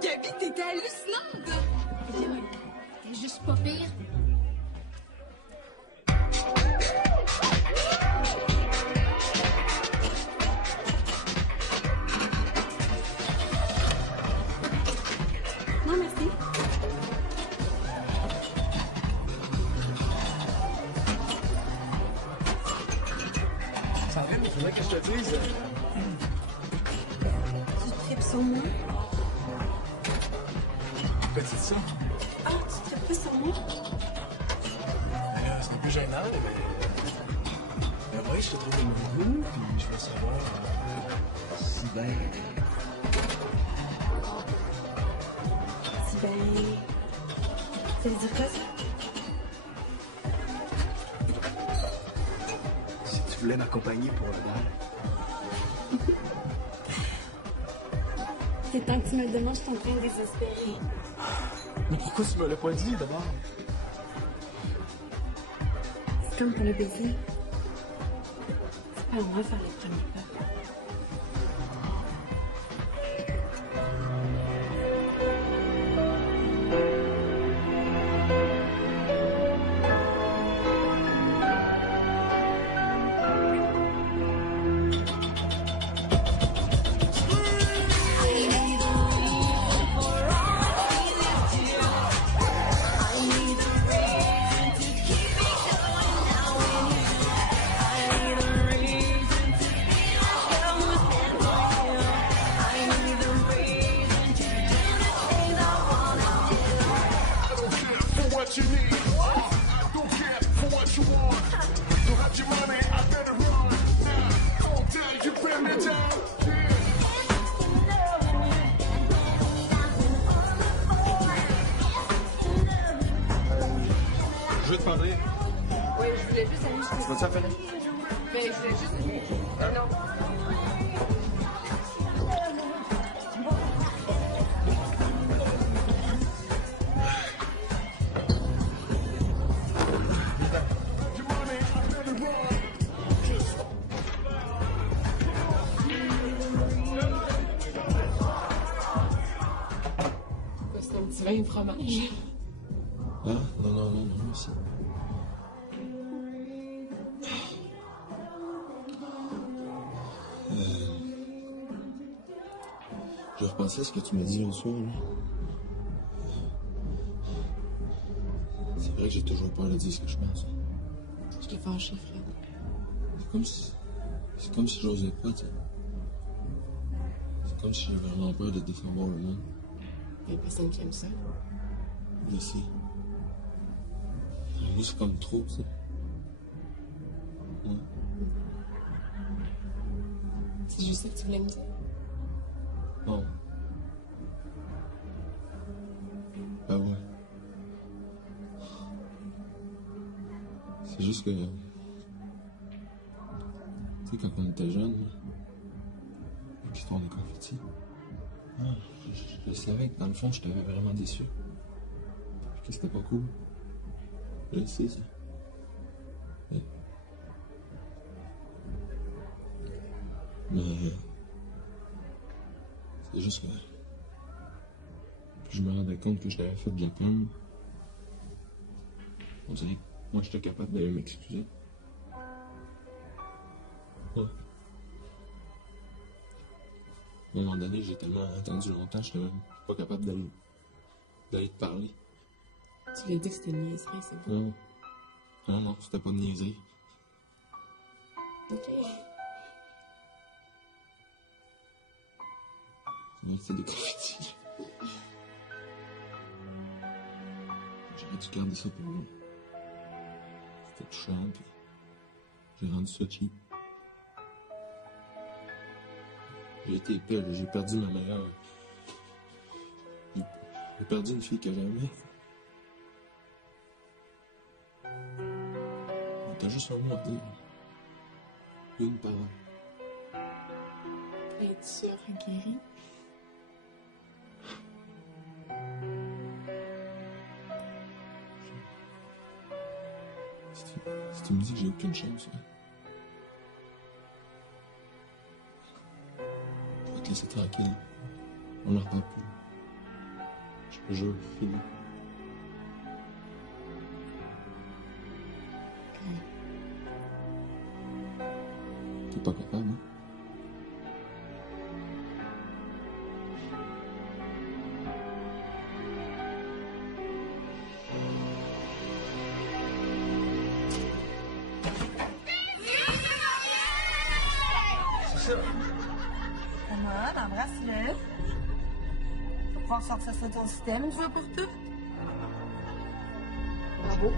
Gabi, t'étais hallucinante! T'es juste pas pire. Non, merci. Sandrine, il faudrait que je te dise. Tu tripes sur moi? Petite ça. Ah, tu tripes pas sur moi? C'est un peu gênant, mais oui, je te trouve nouveau, puis je veux savoir si ben. Si ben. Ça veut dire quoi, ça? Si tu voulais m'accompagner pour le bal. C'est tant que tu me le demandes, je suis en train de désespérer. Mais pourquoi tu me l'as pas dit d'abord? C'est comme pour le baiser. C'est pas à moi de faire les premiers pas. Je veux te parler. Oui, je voulais juste aller Tu vas-tu appeler? Mais je voulais juste... Non. C'est un petit vin et fromage. Ah, non, merci. Je repensais à ce que tu m'as dit l'autre soir, là. C'est vrai que j'ai toujours peur de dire ce que je pense. Je t'ai fâché, Fred. C'est comme si j'osais pas, tu sais. C'est comme si j'avais vraiment peur de décevoir le monde. Il y a personne qui aime ça. Mais si. Moi, c'est comme trop, tu sais. Ouais. C'est juste ça que tu voulais me dire. Bon. Ben ouais. C'est juste que... Tu sais, quand on était jeunes, puis l'histoire des confettis. Ah, je savais que dans le fond, je t'avais vraiment déçu. Que c'était pas cool. Je le sais, ça. Mais c'est juste que plus je me rendais compte que je l'avais fait de la peine, on dirait que moi j'étais capable d'aller m'excuser. Ouais. À un moment donné, j'ai tellement attendu longtemps, j'étais même pas capable d'aller te parler. Tu l'as dit que c'était une niaiserie, c'est bon. Non. Non, c'était pas de niaiserie. Ok. C'est des confettis. J'aurais dû garder ça pour moi. C'était touchant, puis j'ai rendu ça cheap. J'ai été épais, j'ai perdu ma meilleure. J'ai perdu une fille que j'aimais. T'as juste un mot à dire. Une parole. Es-tu sûr, guéri? Si tu me dis que j'ai aucune chance, hein, je vais te laisser tranquille. On n'en reparle plus. Je te jure, fini. T'es pas capable, hein? Comment? Embrasse-le. Tu vas pouvoir sortir ça de ton système une fois pour toutes. Bravo.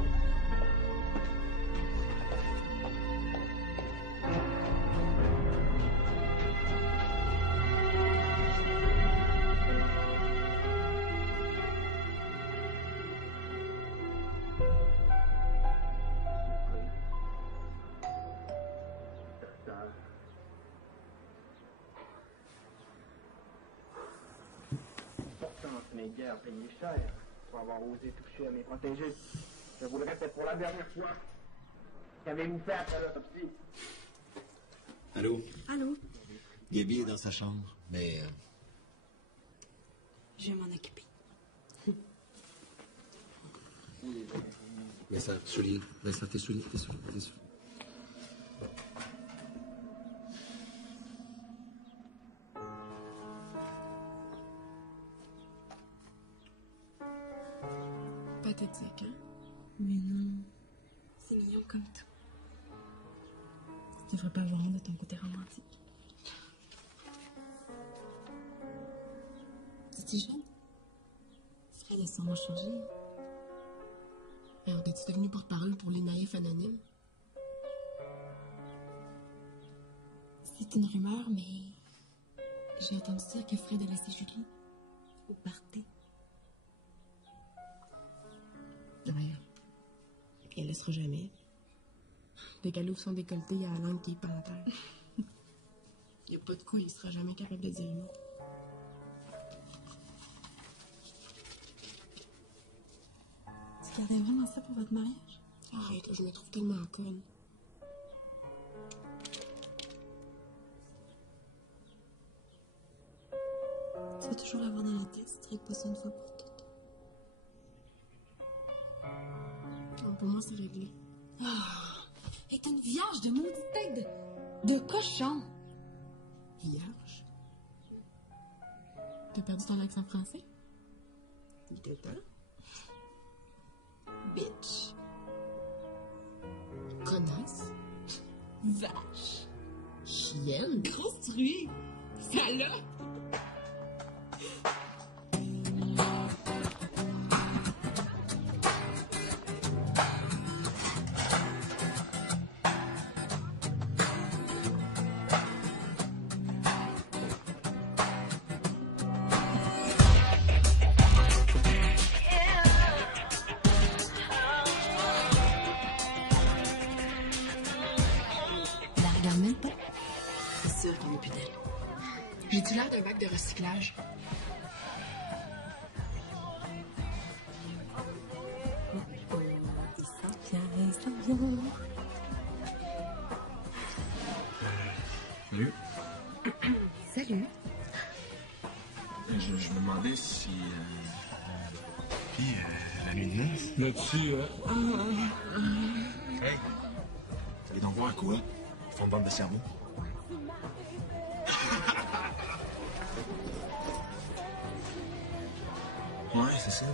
Mes guerres payées cher pour avoir osé toucher à mes protégés. Je vous le répète pour la dernière fois. Qu'avez-vous fait après l'autopsie? Allô? Allô? Gaby est dans sa chambre, mais... Je vais m'en occuper. Mais ça, souliers. Mais ça, tes souliers. Pathétique, hein? Mais non. C'est mignon comme tout. Tu devrais pas avoir honte de ton côté romantique. C'est jeune? Fred a sûrement changé. Alors, es-tu devenue porte-parole pour les naïfs anonymes? C'est une rumeur, mais j'ai entendu dire que Fred a laissé Julie au party. Ouais. Elle laissera jamais. Dès qu'elle ouvre son décolleté, il y a la langue qui est par terre. Il n'y a pas de couille, il sera jamais capable de dire non. Tu gardais vraiment ça pour votre mariage? Arrête, là, je me trouve tellement conne. Tu vas toujours l'avoir dans la tête, si tu traites pas ça une fois pour toutes. Non, pour moi, c'est réglé. Ah! Et t'es une vierge de maudite tête de cochon! Vierge? T'as perdu ton accent français? Il était temps. Bitch. Connasse. Vache. Chienne. Grosse truie. Salope. La regarde même pas. C'est sûr qu'on est plus d'elle. J'ai-tu l'air d'un bac de recyclage? Salut. Salut. Je me demandais si... Puis, la nuit de noces... Là-dessus, Hey! Vous allez donc voir quoi? Ils font une bande de cerveau. Ouais, c'est ça.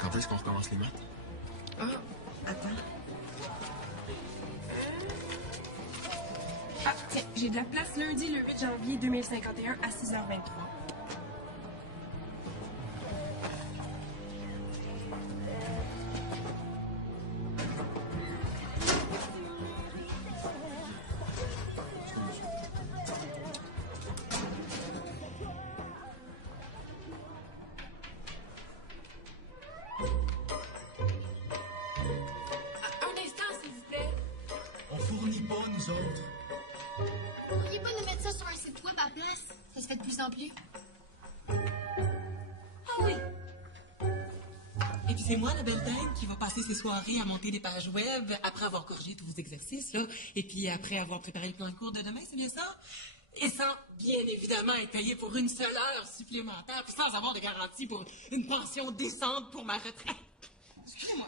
Quand est-ce qu'on recommence les maths? Ah, attends. Ah, tiens, j'ai de la place lundi le 8 janvier 2051 à 6h23. Un instant, s'il vous plaît. On fournit pas, nous autres. Vous pourriez pas nous mettre ça sur un site web à la place? Ça se fait de plus en plus. Ah oui. Et puis c'est moi, la belle dame, qui va passer ses soirées à monter des pages web après avoir corrigé tous vos exercices, là. Et puis après avoir préparé le plan de cours de demain, c'est bien ça? Et sans, bien évidemment, être payé pour une seule heure supplémentaire, puis sans avoir de garantie pour une pension décente pour ma retraite. Excusez-moi.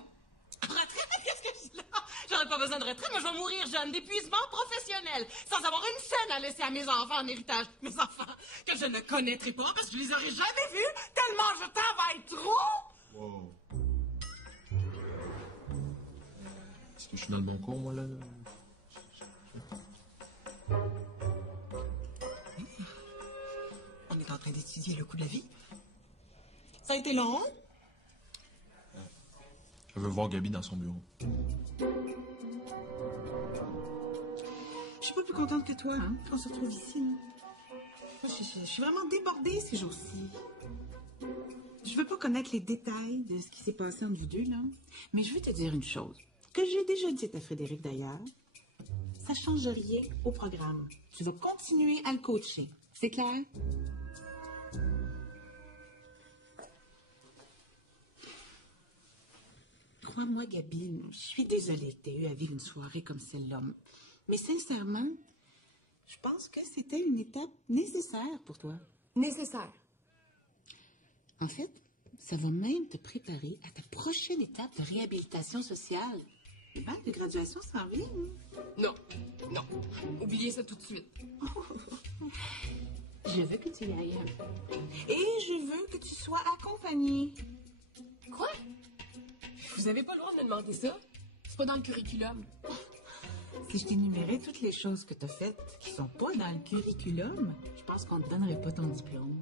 Retraite? Qu'est-ce que je dis là? J'aurais pas besoin de retraite, moi je vais mourir jeune d'épuisement professionnel, sans avoir une scène à laisser à mes enfants en héritage. Mes enfants, que je ne connaîtrai pas parce que je les aurais jamais vus, tellement je travaille trop! Wow. Est-ce que je suis dans le bon cours, moi, là? On est en train d'étudier le coût de la vie. Ça a été long, hein? Je veux voir Gabi dans son bureau. Je suis pas plus contente que toi, hein, qu'on se retrouve ici. Moi, je suis vraiment débordée ces jours-ci. Je veux pas connaître les détails de ce qui s'est passé entre vous deux, là. Mais je veux te dire une chose, que j'ai déjà dit à Frédéric d'ailleurs. Ça change rien au programme. Tu vas continuer à le coacher. C'est clair? Crois-moi, Gabi, je suis désolée que tu aies eu à vivre une soirée comme celle-là. Mais sincèrement, je pense que c'était une étape nécessaire pour toi. Nécessaire. En fait, ça va même te préparer à ta prochaine étape de réhabilitation sociale. Le bac de graduation s'en vient. Non, non. Oubliez ça tout de suite. Je veux que tu y ailles. Et je veux que tu sois accompagnée. Quoi? Vous avez pas le droit de me demander ça? C'est pas dans le curriculum. Si je t'énumérais toutes les choses que tu as faites qui sont pas dans le curriculum, je pense qu'on te donnerait pas ton diplôme.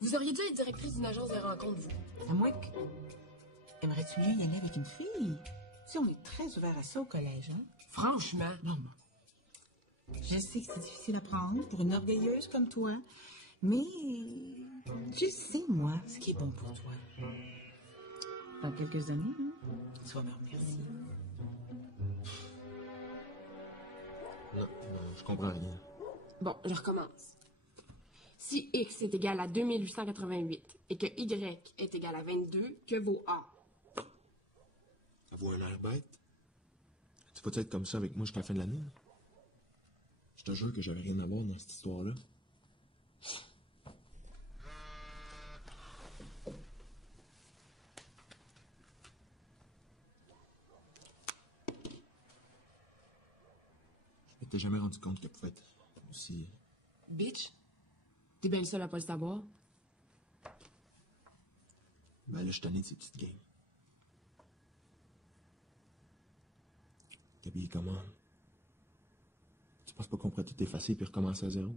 Vous auriez dû être directrice d'une agence de rencontres, vous. À moins que... Aimerais-tu mieux y aller avec une fille? Tu sais, on est très ouvert à ça au collège, hein? Franchement. Non. Je sais que c'est difficile à prendre pour une orgueilleuse comme toi, mais je sais, moi, ce qui est bon pour toi. Dans quelques années, tu vas me remercier. Non, je comprends rien. Bon, je recommence. Si X est égal à 2888 et que Y est égal à 22, que vaut A? Ça vaut un air bête. Tu vas être comme ça avec moi jusqu'à la fin de l'année? Je te jure que j'avais rien à voir dans cette histoire-là. Je m'étais jamais rendu compte qu'elle pouvait être aussi... Bitch? T'es bien le seul à pas le savoir. Ben là, je suis tanné de ces petites games. Gabi, comment? Tu penses pas qu'on pourrait tout effacer puis recommencer à zéro?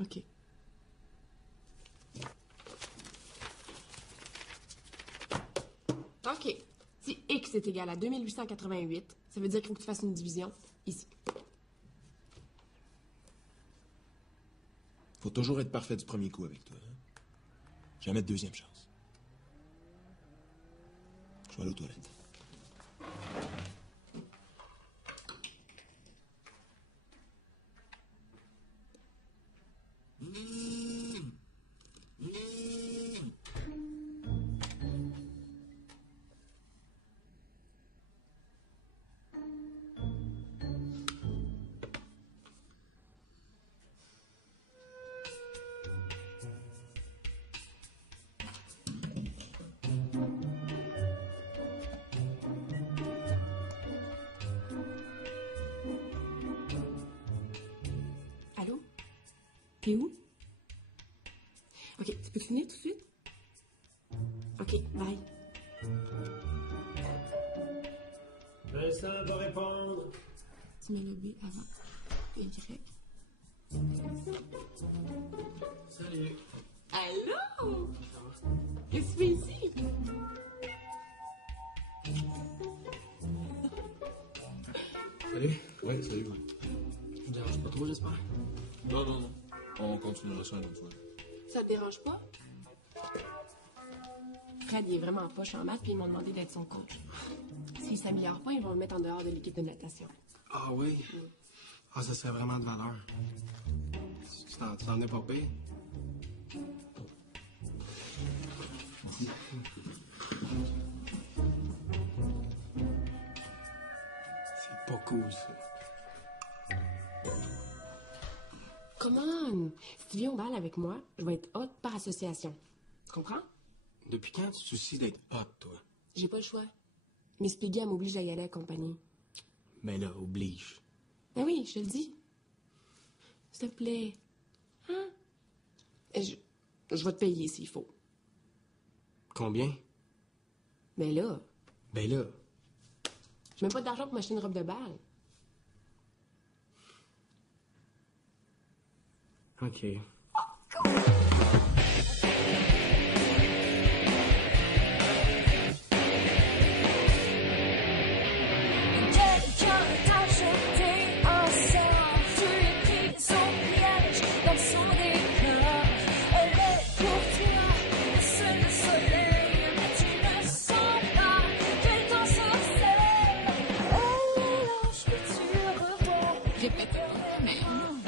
OK. OK. Si X est égal à 2888, ça veut dire qu'il faut que tu fasses une division ici. Faut toujours être parfait du premier coup avec toi. Hein? Jamais de deuxième chance. Je vais aller aux toilettes. T'es où? Ok, tu peux finir tout de suite? Ok, bye. Vincent va répondre. Tu mets le B avant. Y. Salut. Allô? Qu'est-ce que tu fais ici? Salut. Ouais, salut. Je te dérange pas trop, j'espère? Non, non, non. On continuera ça une autre fois. Ça te dérange pas? Fred, il est vraiment en poche en maths, puis ils m'ont demandé d'être son coach. S'il s'améliore pas, ils vont le mettre en dehors de l'équipe de natation. Ah oui? Ah, ça serait vraiment de valeur. Tu t'en es pas pire? C'est pas cool, ça. Come on! Si tu viens au bal avec moi, je vais être hot par association. Tu comprends? Depuis quand tu te soucies d'être hot, toi? J'ai pas le choix. Miss Piggy, elle m'oblige à y aller à la compagnie. Mais là, oblige. Ben oui, je te le dis. S'il te plaît. Hein? Je vais te payer s'il faut. Combien? Ben là, Ben là. j'ai même pas d'argent pour m'acheter une robe de bal. OK. Répète pas, mais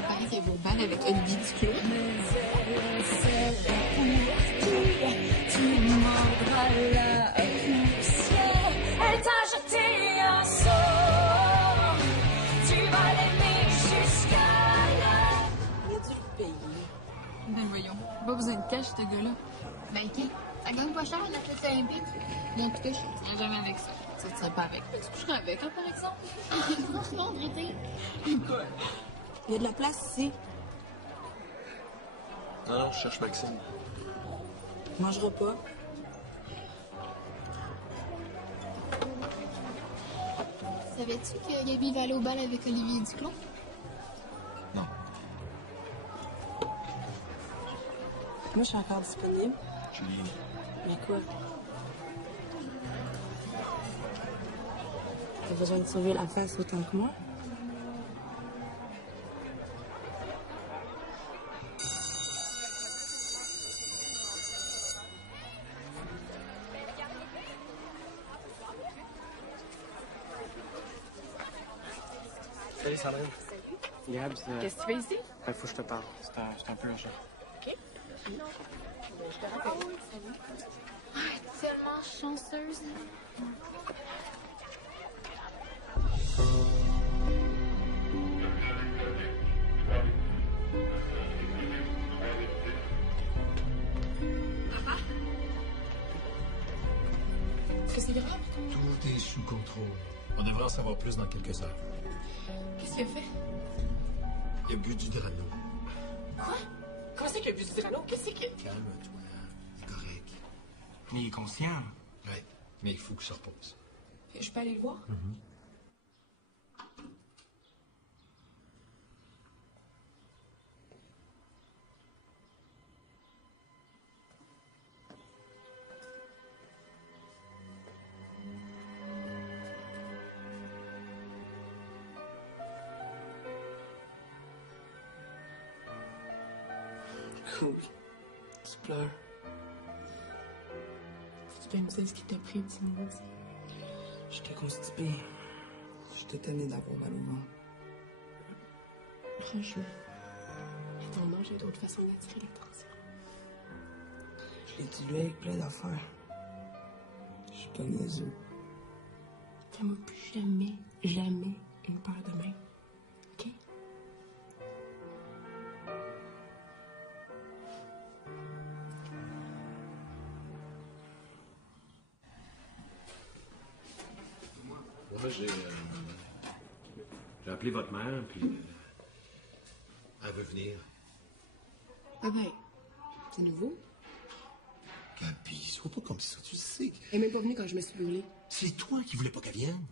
pareil qu'il y avait au bal avec Olivier Duclos. Tu mordras la poussière. Elle t'a jeté un sort. Tu vas l'aimer jusqu'à là. Il a dû le payer. Ben voyons, pas besoin de cash, ce gars-là. Ben qui? Ça gagne pas cher en athlète olympique. Bon, en tout cas, je ne jamais avec ça. Ça ne serait pas avec. Ben, tu coucherais avec, hein, par exemple? Non, Grité. Quoi? Il y a de la place ici. Non, non, je cherche Maxime. Mangera pas. Savais-tu que Gabi va aller au bal avec Olivier Duclos? Non. Moi, je suis encore disponible. Julie. Mais quoi? T'as besoin de sauver la face autant que moi? Salut, Sandrine. Salut. Gab, Qu'est-ce que tu fais ici? faut que je te parle. C'est un peu urgent. OK. Je te rappelle. Salut. Tellement chanceuse. Papa? Est-ce que c'est grave? Tout est sous contrôle. On devrait en savoir plus dans quelques heures. Qu'est-ce qu'il a fait? Il a bu du Drano. Quoi? Comment c'est qu'il a bu du Drano? Qu'est-ce que... Calme-toi. C'est correct. Mais il est conscient. Ouais, mais il faut que ça repose. Je peux aller le voir? Cool. Tu pleures. Tu peux me dire ce qui t'a pris, petit maudit? J'étais constipé. J'étais tanné d'avoir mal au ventre. Franchement, à ton âge, il y a d'autres façons d'attirer l'attention. Je l'ai dilué avec plein d'affaires. Je suis pas niaiseux. Fais-moi plus jamais, jamais une paire de main. OK? Moi, j'ai appelé votre mère, puis Elle veut venir. Ah ben, c'est nouveau. Gabi, sois pas comme ça, tu sais. Elle est même pas venue quand je me suis brûlée. C'est toi qui voulais pas qu'elle vienne.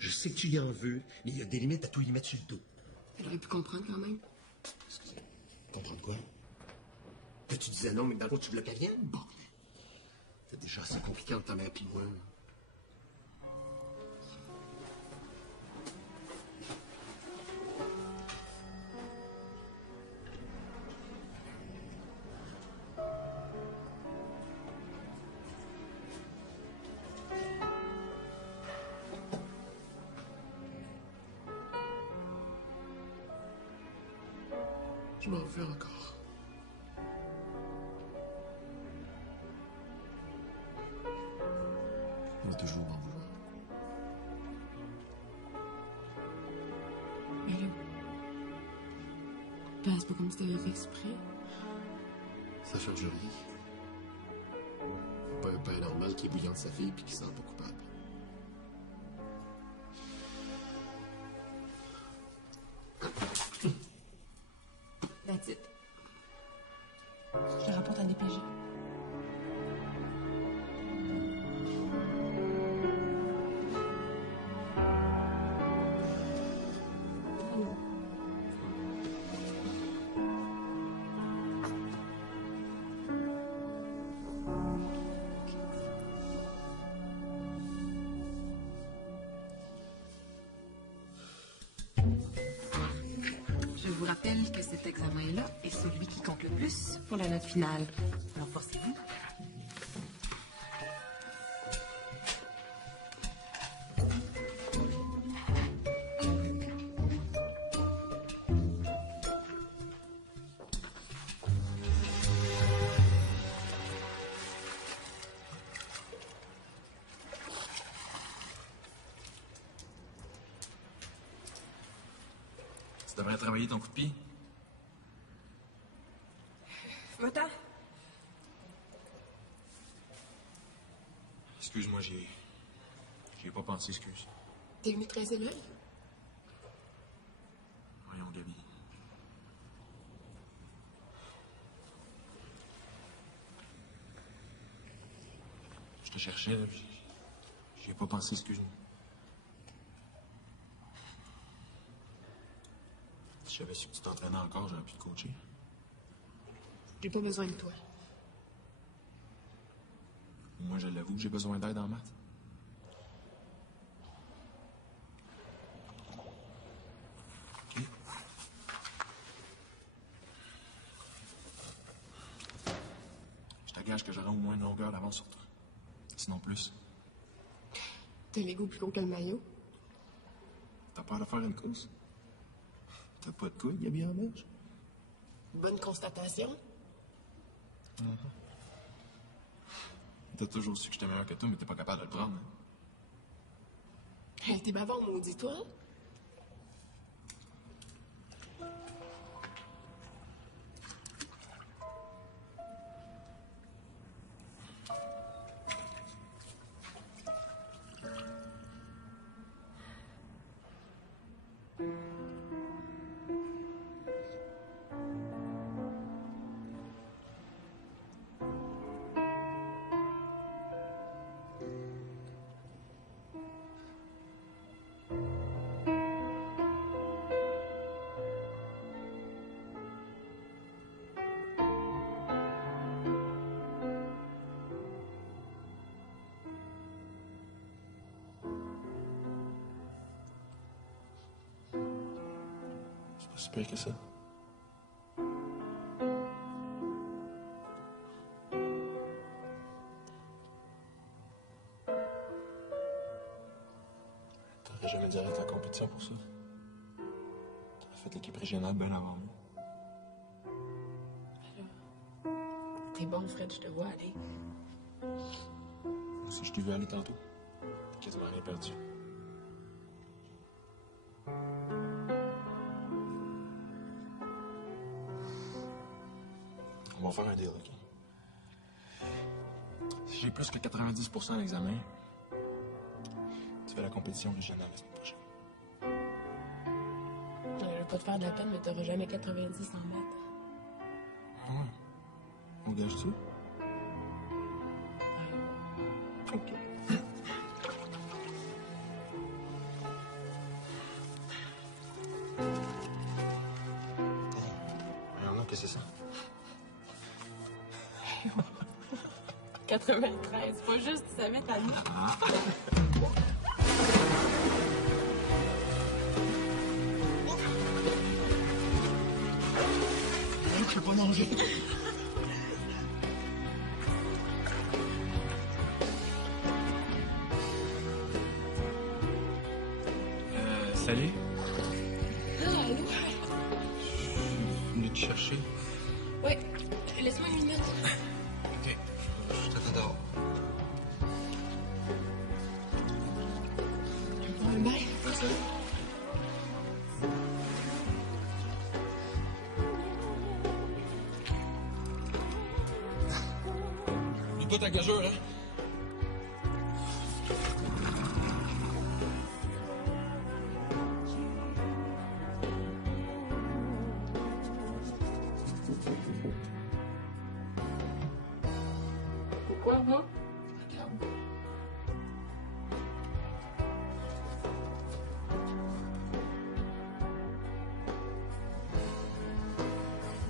Je sais que tu y en veux, mais il y a des limites à tout y mettre sur le dos. Elle aurait pu comprendre quand même. Excusez. Comprendre quoi? Que tu disais non, mais que dans le fond, tu voulais qu'elle vienne? Bon. C'est déjà assez compliqué entre ta mère et moi. Je m'en veux encore. On va toujours m'en vouloir. Mais là, ben, c'est pas comme si t'avais fait exprès. Ça fait que je ris. Pas un père normal qui est bouillant de sa fille puis qui se sent pas coupable. That's it. Je te rapporte un DPJ. Je vous rappelle que cet examen-là est celui qui compte le plus pour la note finale. Alors forcez-vous. Tu devrais travailler ton coup de pied. Va-t'en. Excuse-moi, j'y ai pas pensé, excuse. T'es venu te rincer l'œil? Voyons, Gabi. Je te cherchais, là, puis j'y ai pas pensé, excuse-moi. Si j'avais su que tu t'entraînais encore, j'aurais pu te coacher. J'ai pas besoin de toi. Moi, je l'avoue que j'ai besoin d'aide en maths. OK. Je t'engage que j'aurai au moins une longueur d'avance sur toi. Sinon plus. T'as l'ego plus gros que le maillot. T'as peur de faire une course? T'as pas de couilles, Gabi en neige? Bonne constatation. T'as toujours su que j'étais meilleur que toi, mais t'es pas capable de le prendre. Hein? Hey, t'es bavard, maudit, toi. C'est pas si pire que ça. T'aurais jamais dû arrêter la compétition pour ça. T'aurais fait l'équipe régionale bien avant nous. T'es bon, Fred, je te vois aller. Moi aussi, je t'ai vu aller tantôt. T'as quasiment rien perdu. On va faire un deal, OK? Si j'ai plus que 90% à l'examen, tu fais la compétition régionale la semaine prochaine. pas te faire de la peine, mais t'auras jamais 90 en maths. Ah ouais. On gage-tu? OK. Alors, qu'est-ce que c'est ça? 93, pas juste, tu savais ta note. Ah. Je peux pas nager. Salut. Ah, allô? Je suis venu te chercher. Ouais, laisse-moi une minute. OK. Je t'attends dehors. Bye, merci. Oublie pas ta gageure, hein? Pourquoi, moi?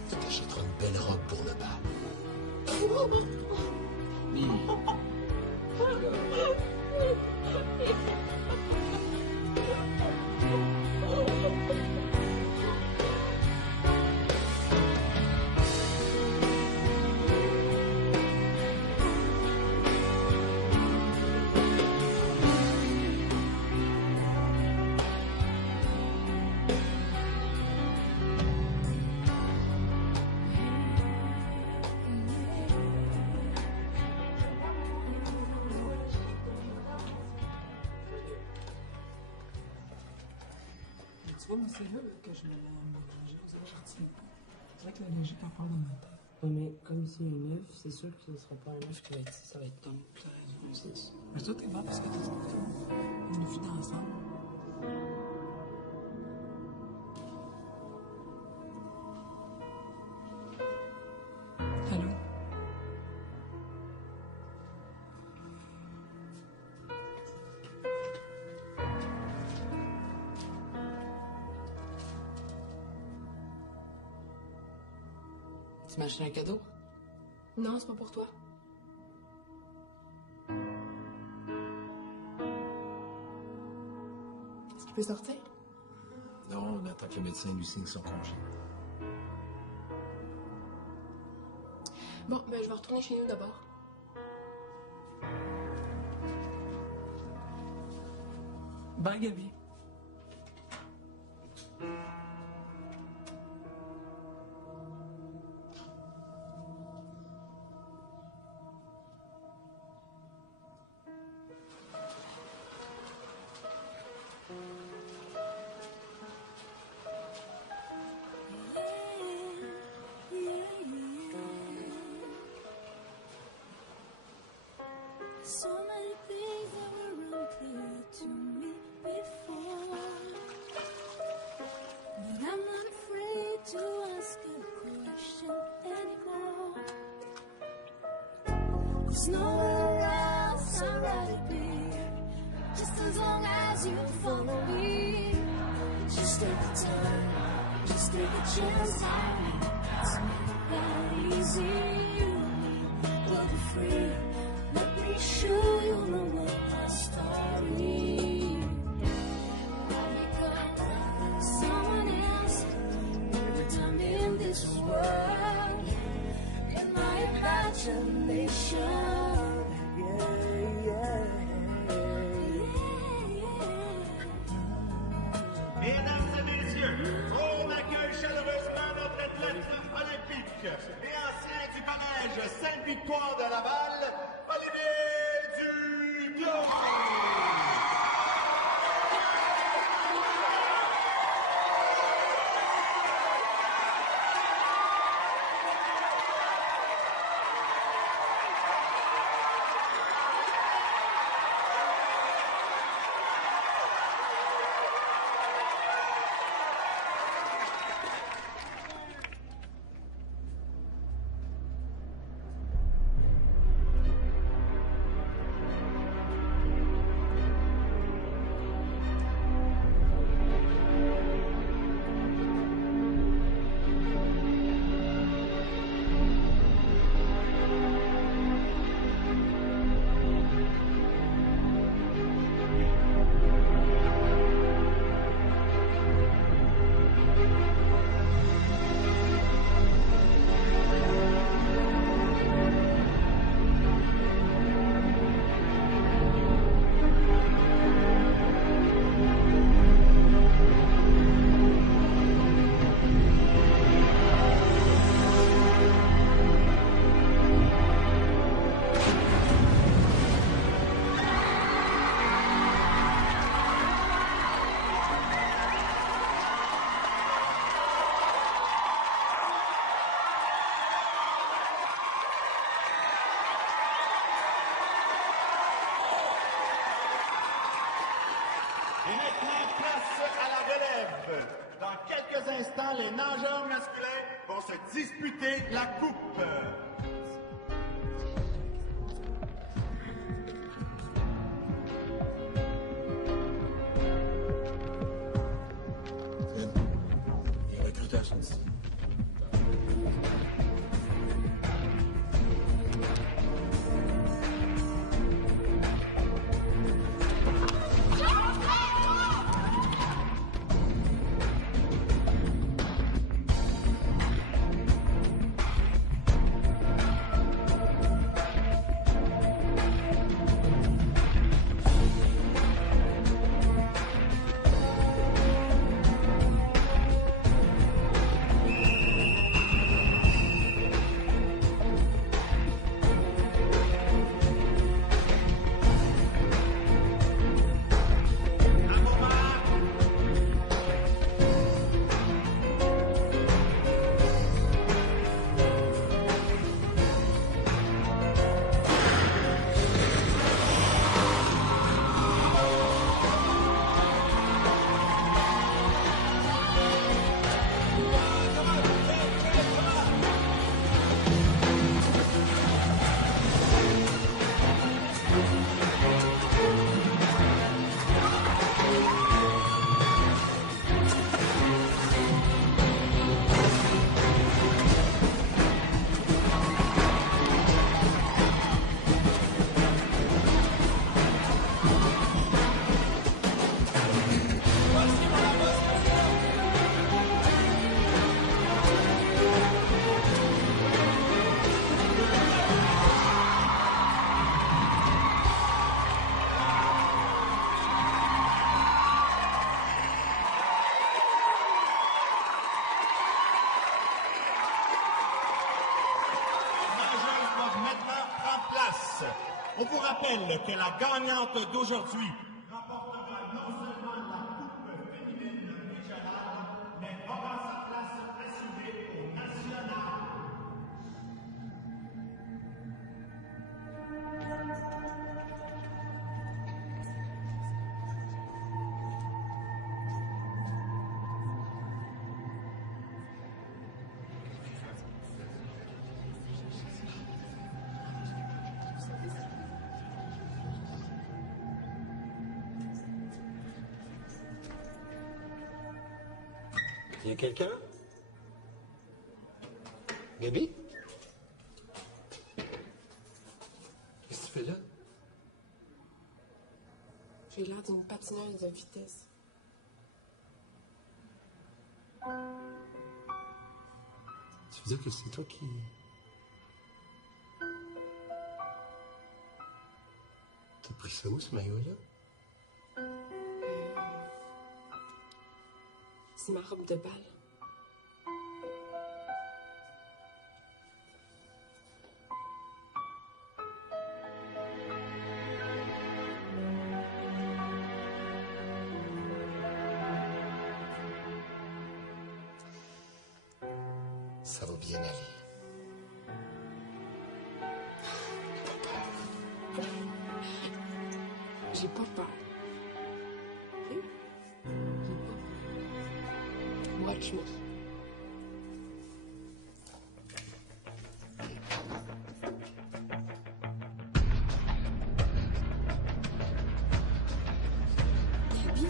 Tu t'achèteras une belle robe pour le bal. Tu vois, moi, c'est là que je me mélangeais. Je retiens pas. C'est vrai que la logique en parle dans ma tête. Oui, mais comme c'est un œuf, c'est sûr que ce ne sera pas un œuf qui va être ici, ça va être donc. T'as raison. Mais toi, t'es bon parce que t'as une vie d'ensemble. Allô? Tu m'as acheté un cadeau? Non, c'est pas pour toi. Est-ce qu'il peut sortir? Non, on attend que le médecin lui signe son congé. Bon, ben je vais retourner chez nous d'abord. Bye, Gabi. So many things that were unclear to me before, but I'm not afraid to ask a question anymore. 'Cause nowhere else I'd rather be, just as long as you follow me. Just take the time, just take a chance on me. It's not that easy. We'll be free. Let me show you my story. I become someone else every time in this world. In my imagination. Mesdames et messieurs, on accueille chaleureusement notre athlète olympique et ancien du collège Sainte-Victoire de Laval, Olivier Duclos. Dans quelques instants, les nageurs masculins vont se disputer la coupe. Les recruteurs sont ici. On vous rappelle que la gagnante d'aujourd'hui remportera non seulement la coupe féminine régionale, mais aura sa place assurée au national. Il y a quelqu'un? Gaby? Qu'est-ce que tu fais là? J'ai l'air d'une patineuse de vitesse. Tu veux dire que c'est toi qui... T'as pris ça où, ce maillot-là? C'est ma robe de bal. Ça va bien aller. J'ai pas peur. Ok? J'ai pas peur. Watch me. Gaby?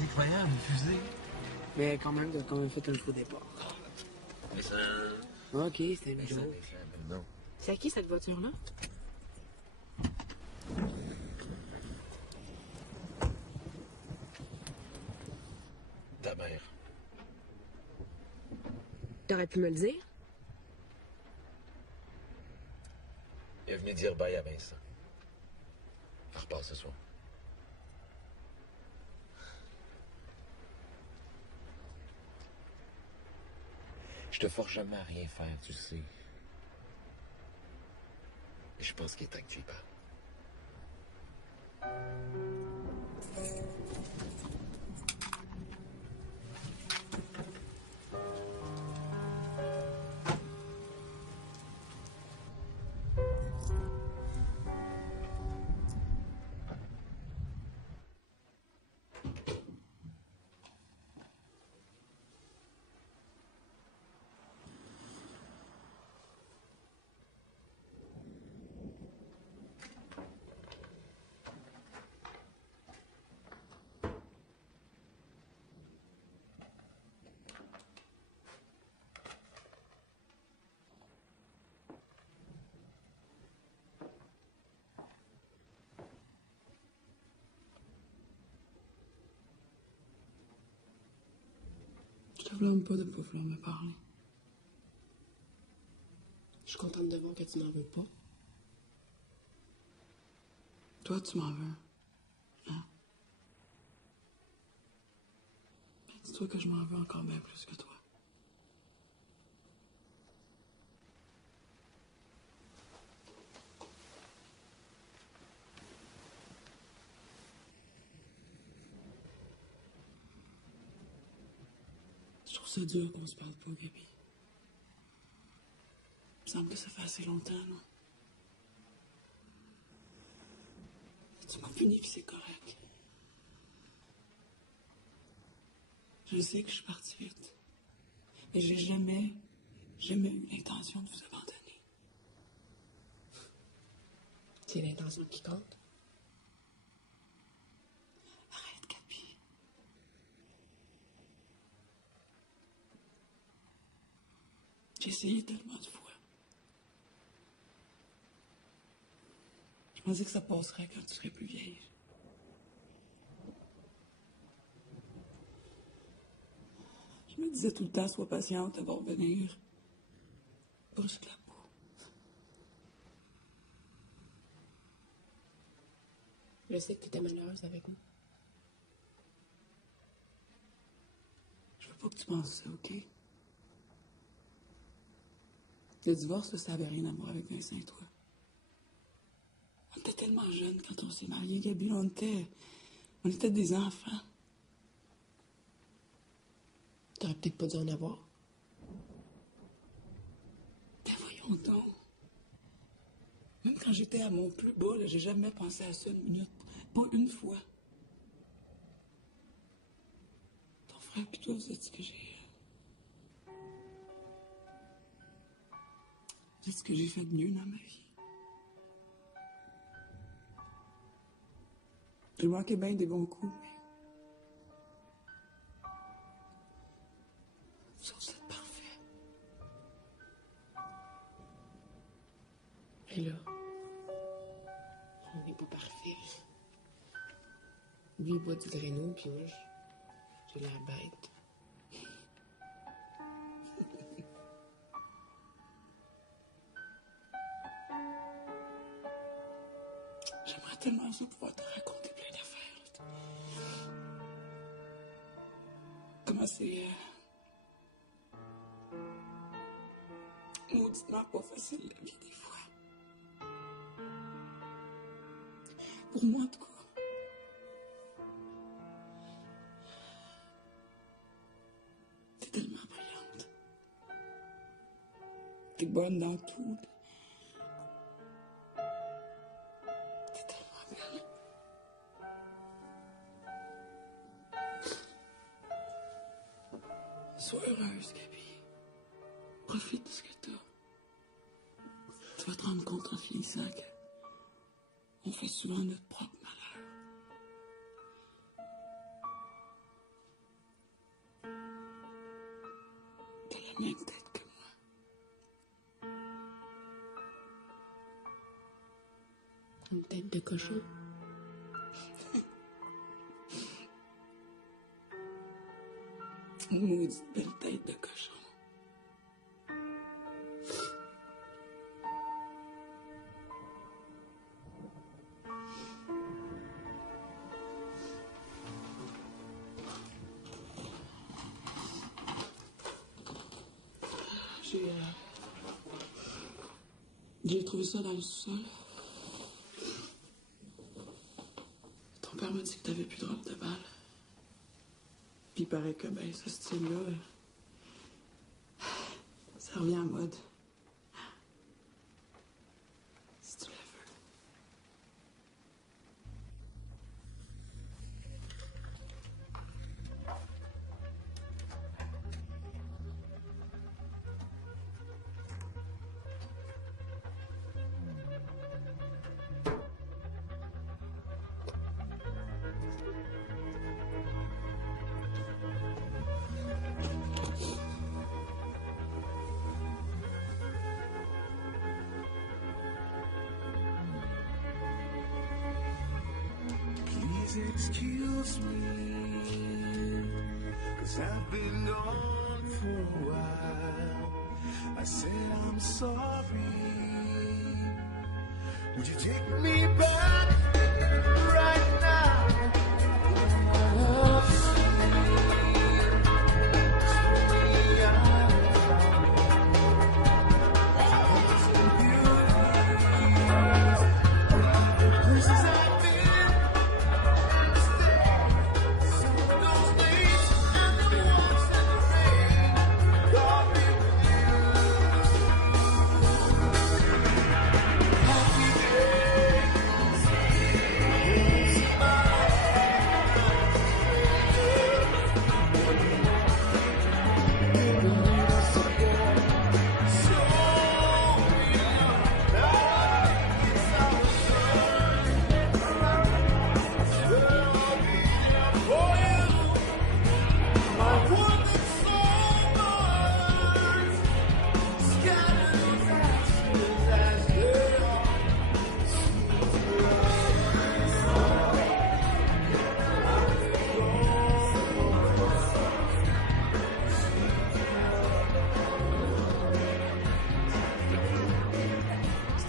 Incroyable, une fusée. Mais quand même, t'as quand même fait un faux départ. Mais ça... Ok, c'était une joke. Non. C'est à qui cette voiture-là? Ta mère. T'aurais pu me le dire? Il est venu dire bye à Vincent. Elle repart ce soir. Je te force jamais à rien faire, tu sais. Et je pense qu'il est temps que tu y parles. Je te blâme pas de pas vouloir me parler. Je suis contente de voir que tu m'en veux pas. Toi, tu m'en veux. Hein? Ben, dis-toi que je m'en veux encore bien plus que toi. Je trouve ça dur qu'on se parle pas, Gabi. Il me semble que ça fait assez longtemps, là. Tu m'as puni, puis c'est correct. Je sais que je suis partie vite. Mais j'ai jamais eu l'intention de vous abandonner. C'est l'intention qui compte. Arrête, Gabi. J'ai essayé tellement de fois. Je pensais que ça passerait quand tu serais plus vieille. Je me disais tout le temps, sois patiente, elle va revenir. Brusque la peau. Je sais que tu étais malheureuse avec moi. Je veux pas que tu penses ça, OK? Le divorce, ça avait rien à voir avec Vincent et toi. tellement jeune quand on s'est mariés, Gabi. On était des enfants. T'aurais peut-être pas dû en avoir. Ben voyons donc. Même quand j'étais à mon plus bas, là, j'ai jamais pensé à ça une minute. Pas une fois. Ton frère et toi, vous êtes ce que j'ai... Vous êtes ce que j'ai fait de mieux dans ma vie. J'ai manqué bien des bons coups, mais... Vous êtes parfaits. Et là, on n'est pas parfait. Lui, il boit du Drano, puis moi, j'ai l'air bête. J'aimerais tellement ça pouvoir te raconter plein d'affaires. Comment c'est... mauditement pas facile la vie des fois. Pour moi, en tout cas. T'es tellement brillante. T'es bonne dans tout. T'es tellement belle. Sois heureuse, Gabi. Profite de ce que t'as. Tu vas te rendre compte en finissant qu'on fait souvent notre propre malheur. T'as la même tête que moi. Une tête de cochon. Une maudite belle tête de cochon. J'ai trouvé ça dans le sous-sol. Ton père m'a dit que t'avais plus de robe de bal. Puis il paraît que, ben, ce style-là, ça revient à mode. Si tu la veux. Excuse me, 'cause I've been gone for a while. I said I'm sorry. Would you take me back right now?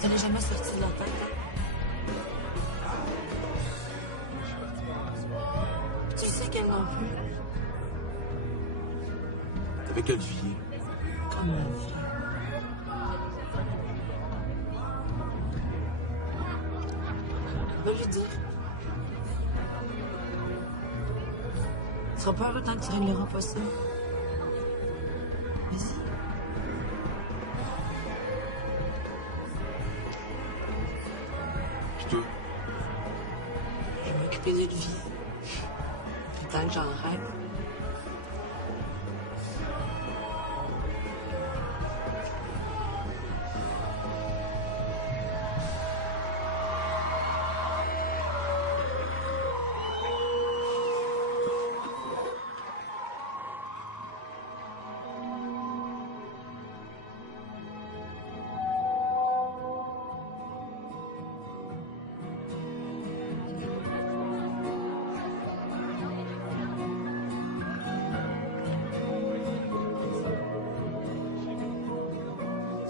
Ça n'est jamais sorti de la tête. Tu sais qu'elle n'en plus. Avec Olivier. Comme Olivier. Va lui dire. Tu seras pas heureux tant que tu régleras pas ça. Vas-y. Puis toi? Je vais m'occuper de lui. Puis tant que j'en rêve.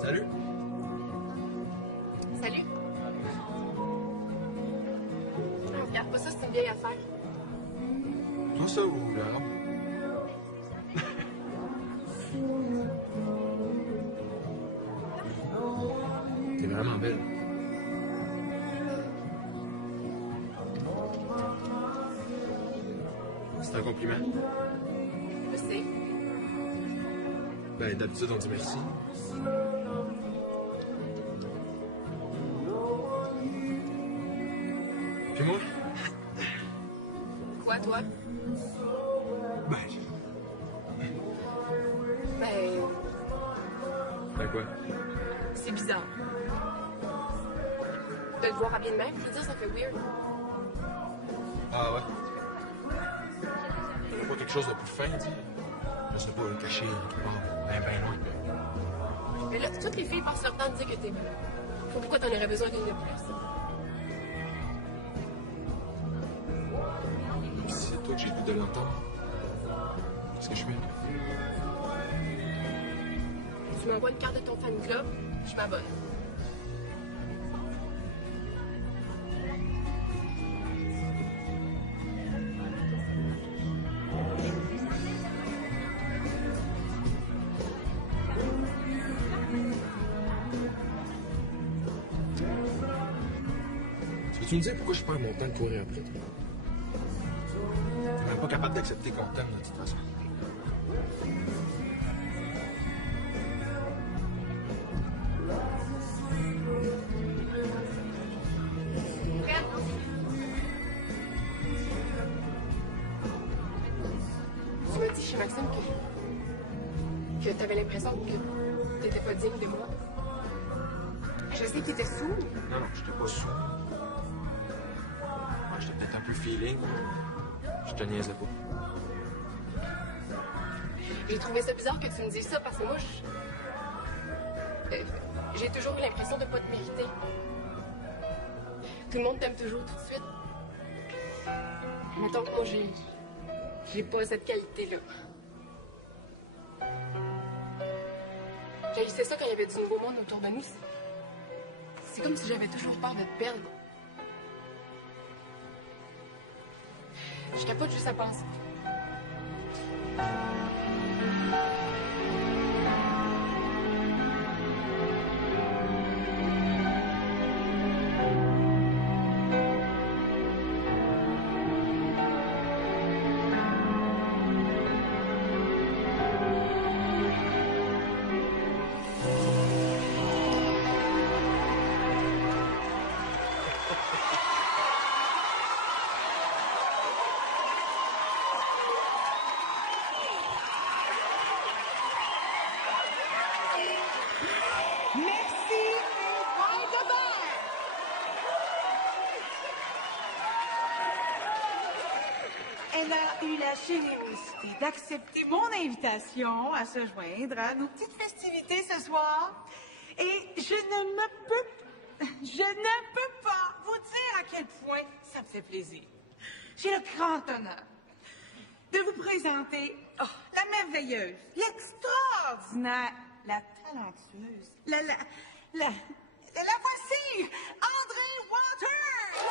Salut. Salut. Regarde pas ça, c'est une vieille affaire. Toi, ça ou là? T'es vraiment belle. C'est un compliment. Je sais. Ben, d'habitude, on dit merci. Puis moi? Quoi, toi? Ben... Ben quoi? C'est bizarre. De te voir habillé de même, je veux dire, ça fait weird. Ah ouais? T'as pas quelque chose de plus fin, dis? Je sais pas, caché, quelque part, ben loin. Mais là, toutes les filles passent leur temps de dire que t'es belle. Pourquoi t'en aurais besoin d'une de plus? C'est toi que j'ai le goût de l'entendre. Qu'est-ce que je fais? Tu m'envoies une carte de ton fan club, je m'abonne. Tu me dis pourquoi je perds mon temps de courir après toi? T'es même pas capable d'accepter qu'on t'aime de toute façon. Tu m'as dit chez Maxime que t'avais l'impression que t'étais pas digne de moi. Je sais qu'il était sourd. Non, j'étais pas sourd. J'étais peut-être un peu feeling. Je te niaisais pas. J'ai trouvé ça bizarre que tu me dises ça parce que moi, j'ai toujours eu l'impression de pas te mériter. Tout le monde t'aime toujours tout de suite. Mettons que moi, j'ai pas cette qualité-là. J'haïssais ça quand il y avait du nouveau monde autour de nous. C'est comme si j'avais toujours peur de te perdre. Je capote juste à penser. Elle a eu la générosité d'accepter mon invitation à se joindre à nos petites festivités ce soir. Et je ne peux pas vous dire à quel point ça me fait plaisir. J'ai le grand honneur de vous présenter la merveilleuse, l'extraordinaire, la talentueuse, la voici, André Walters!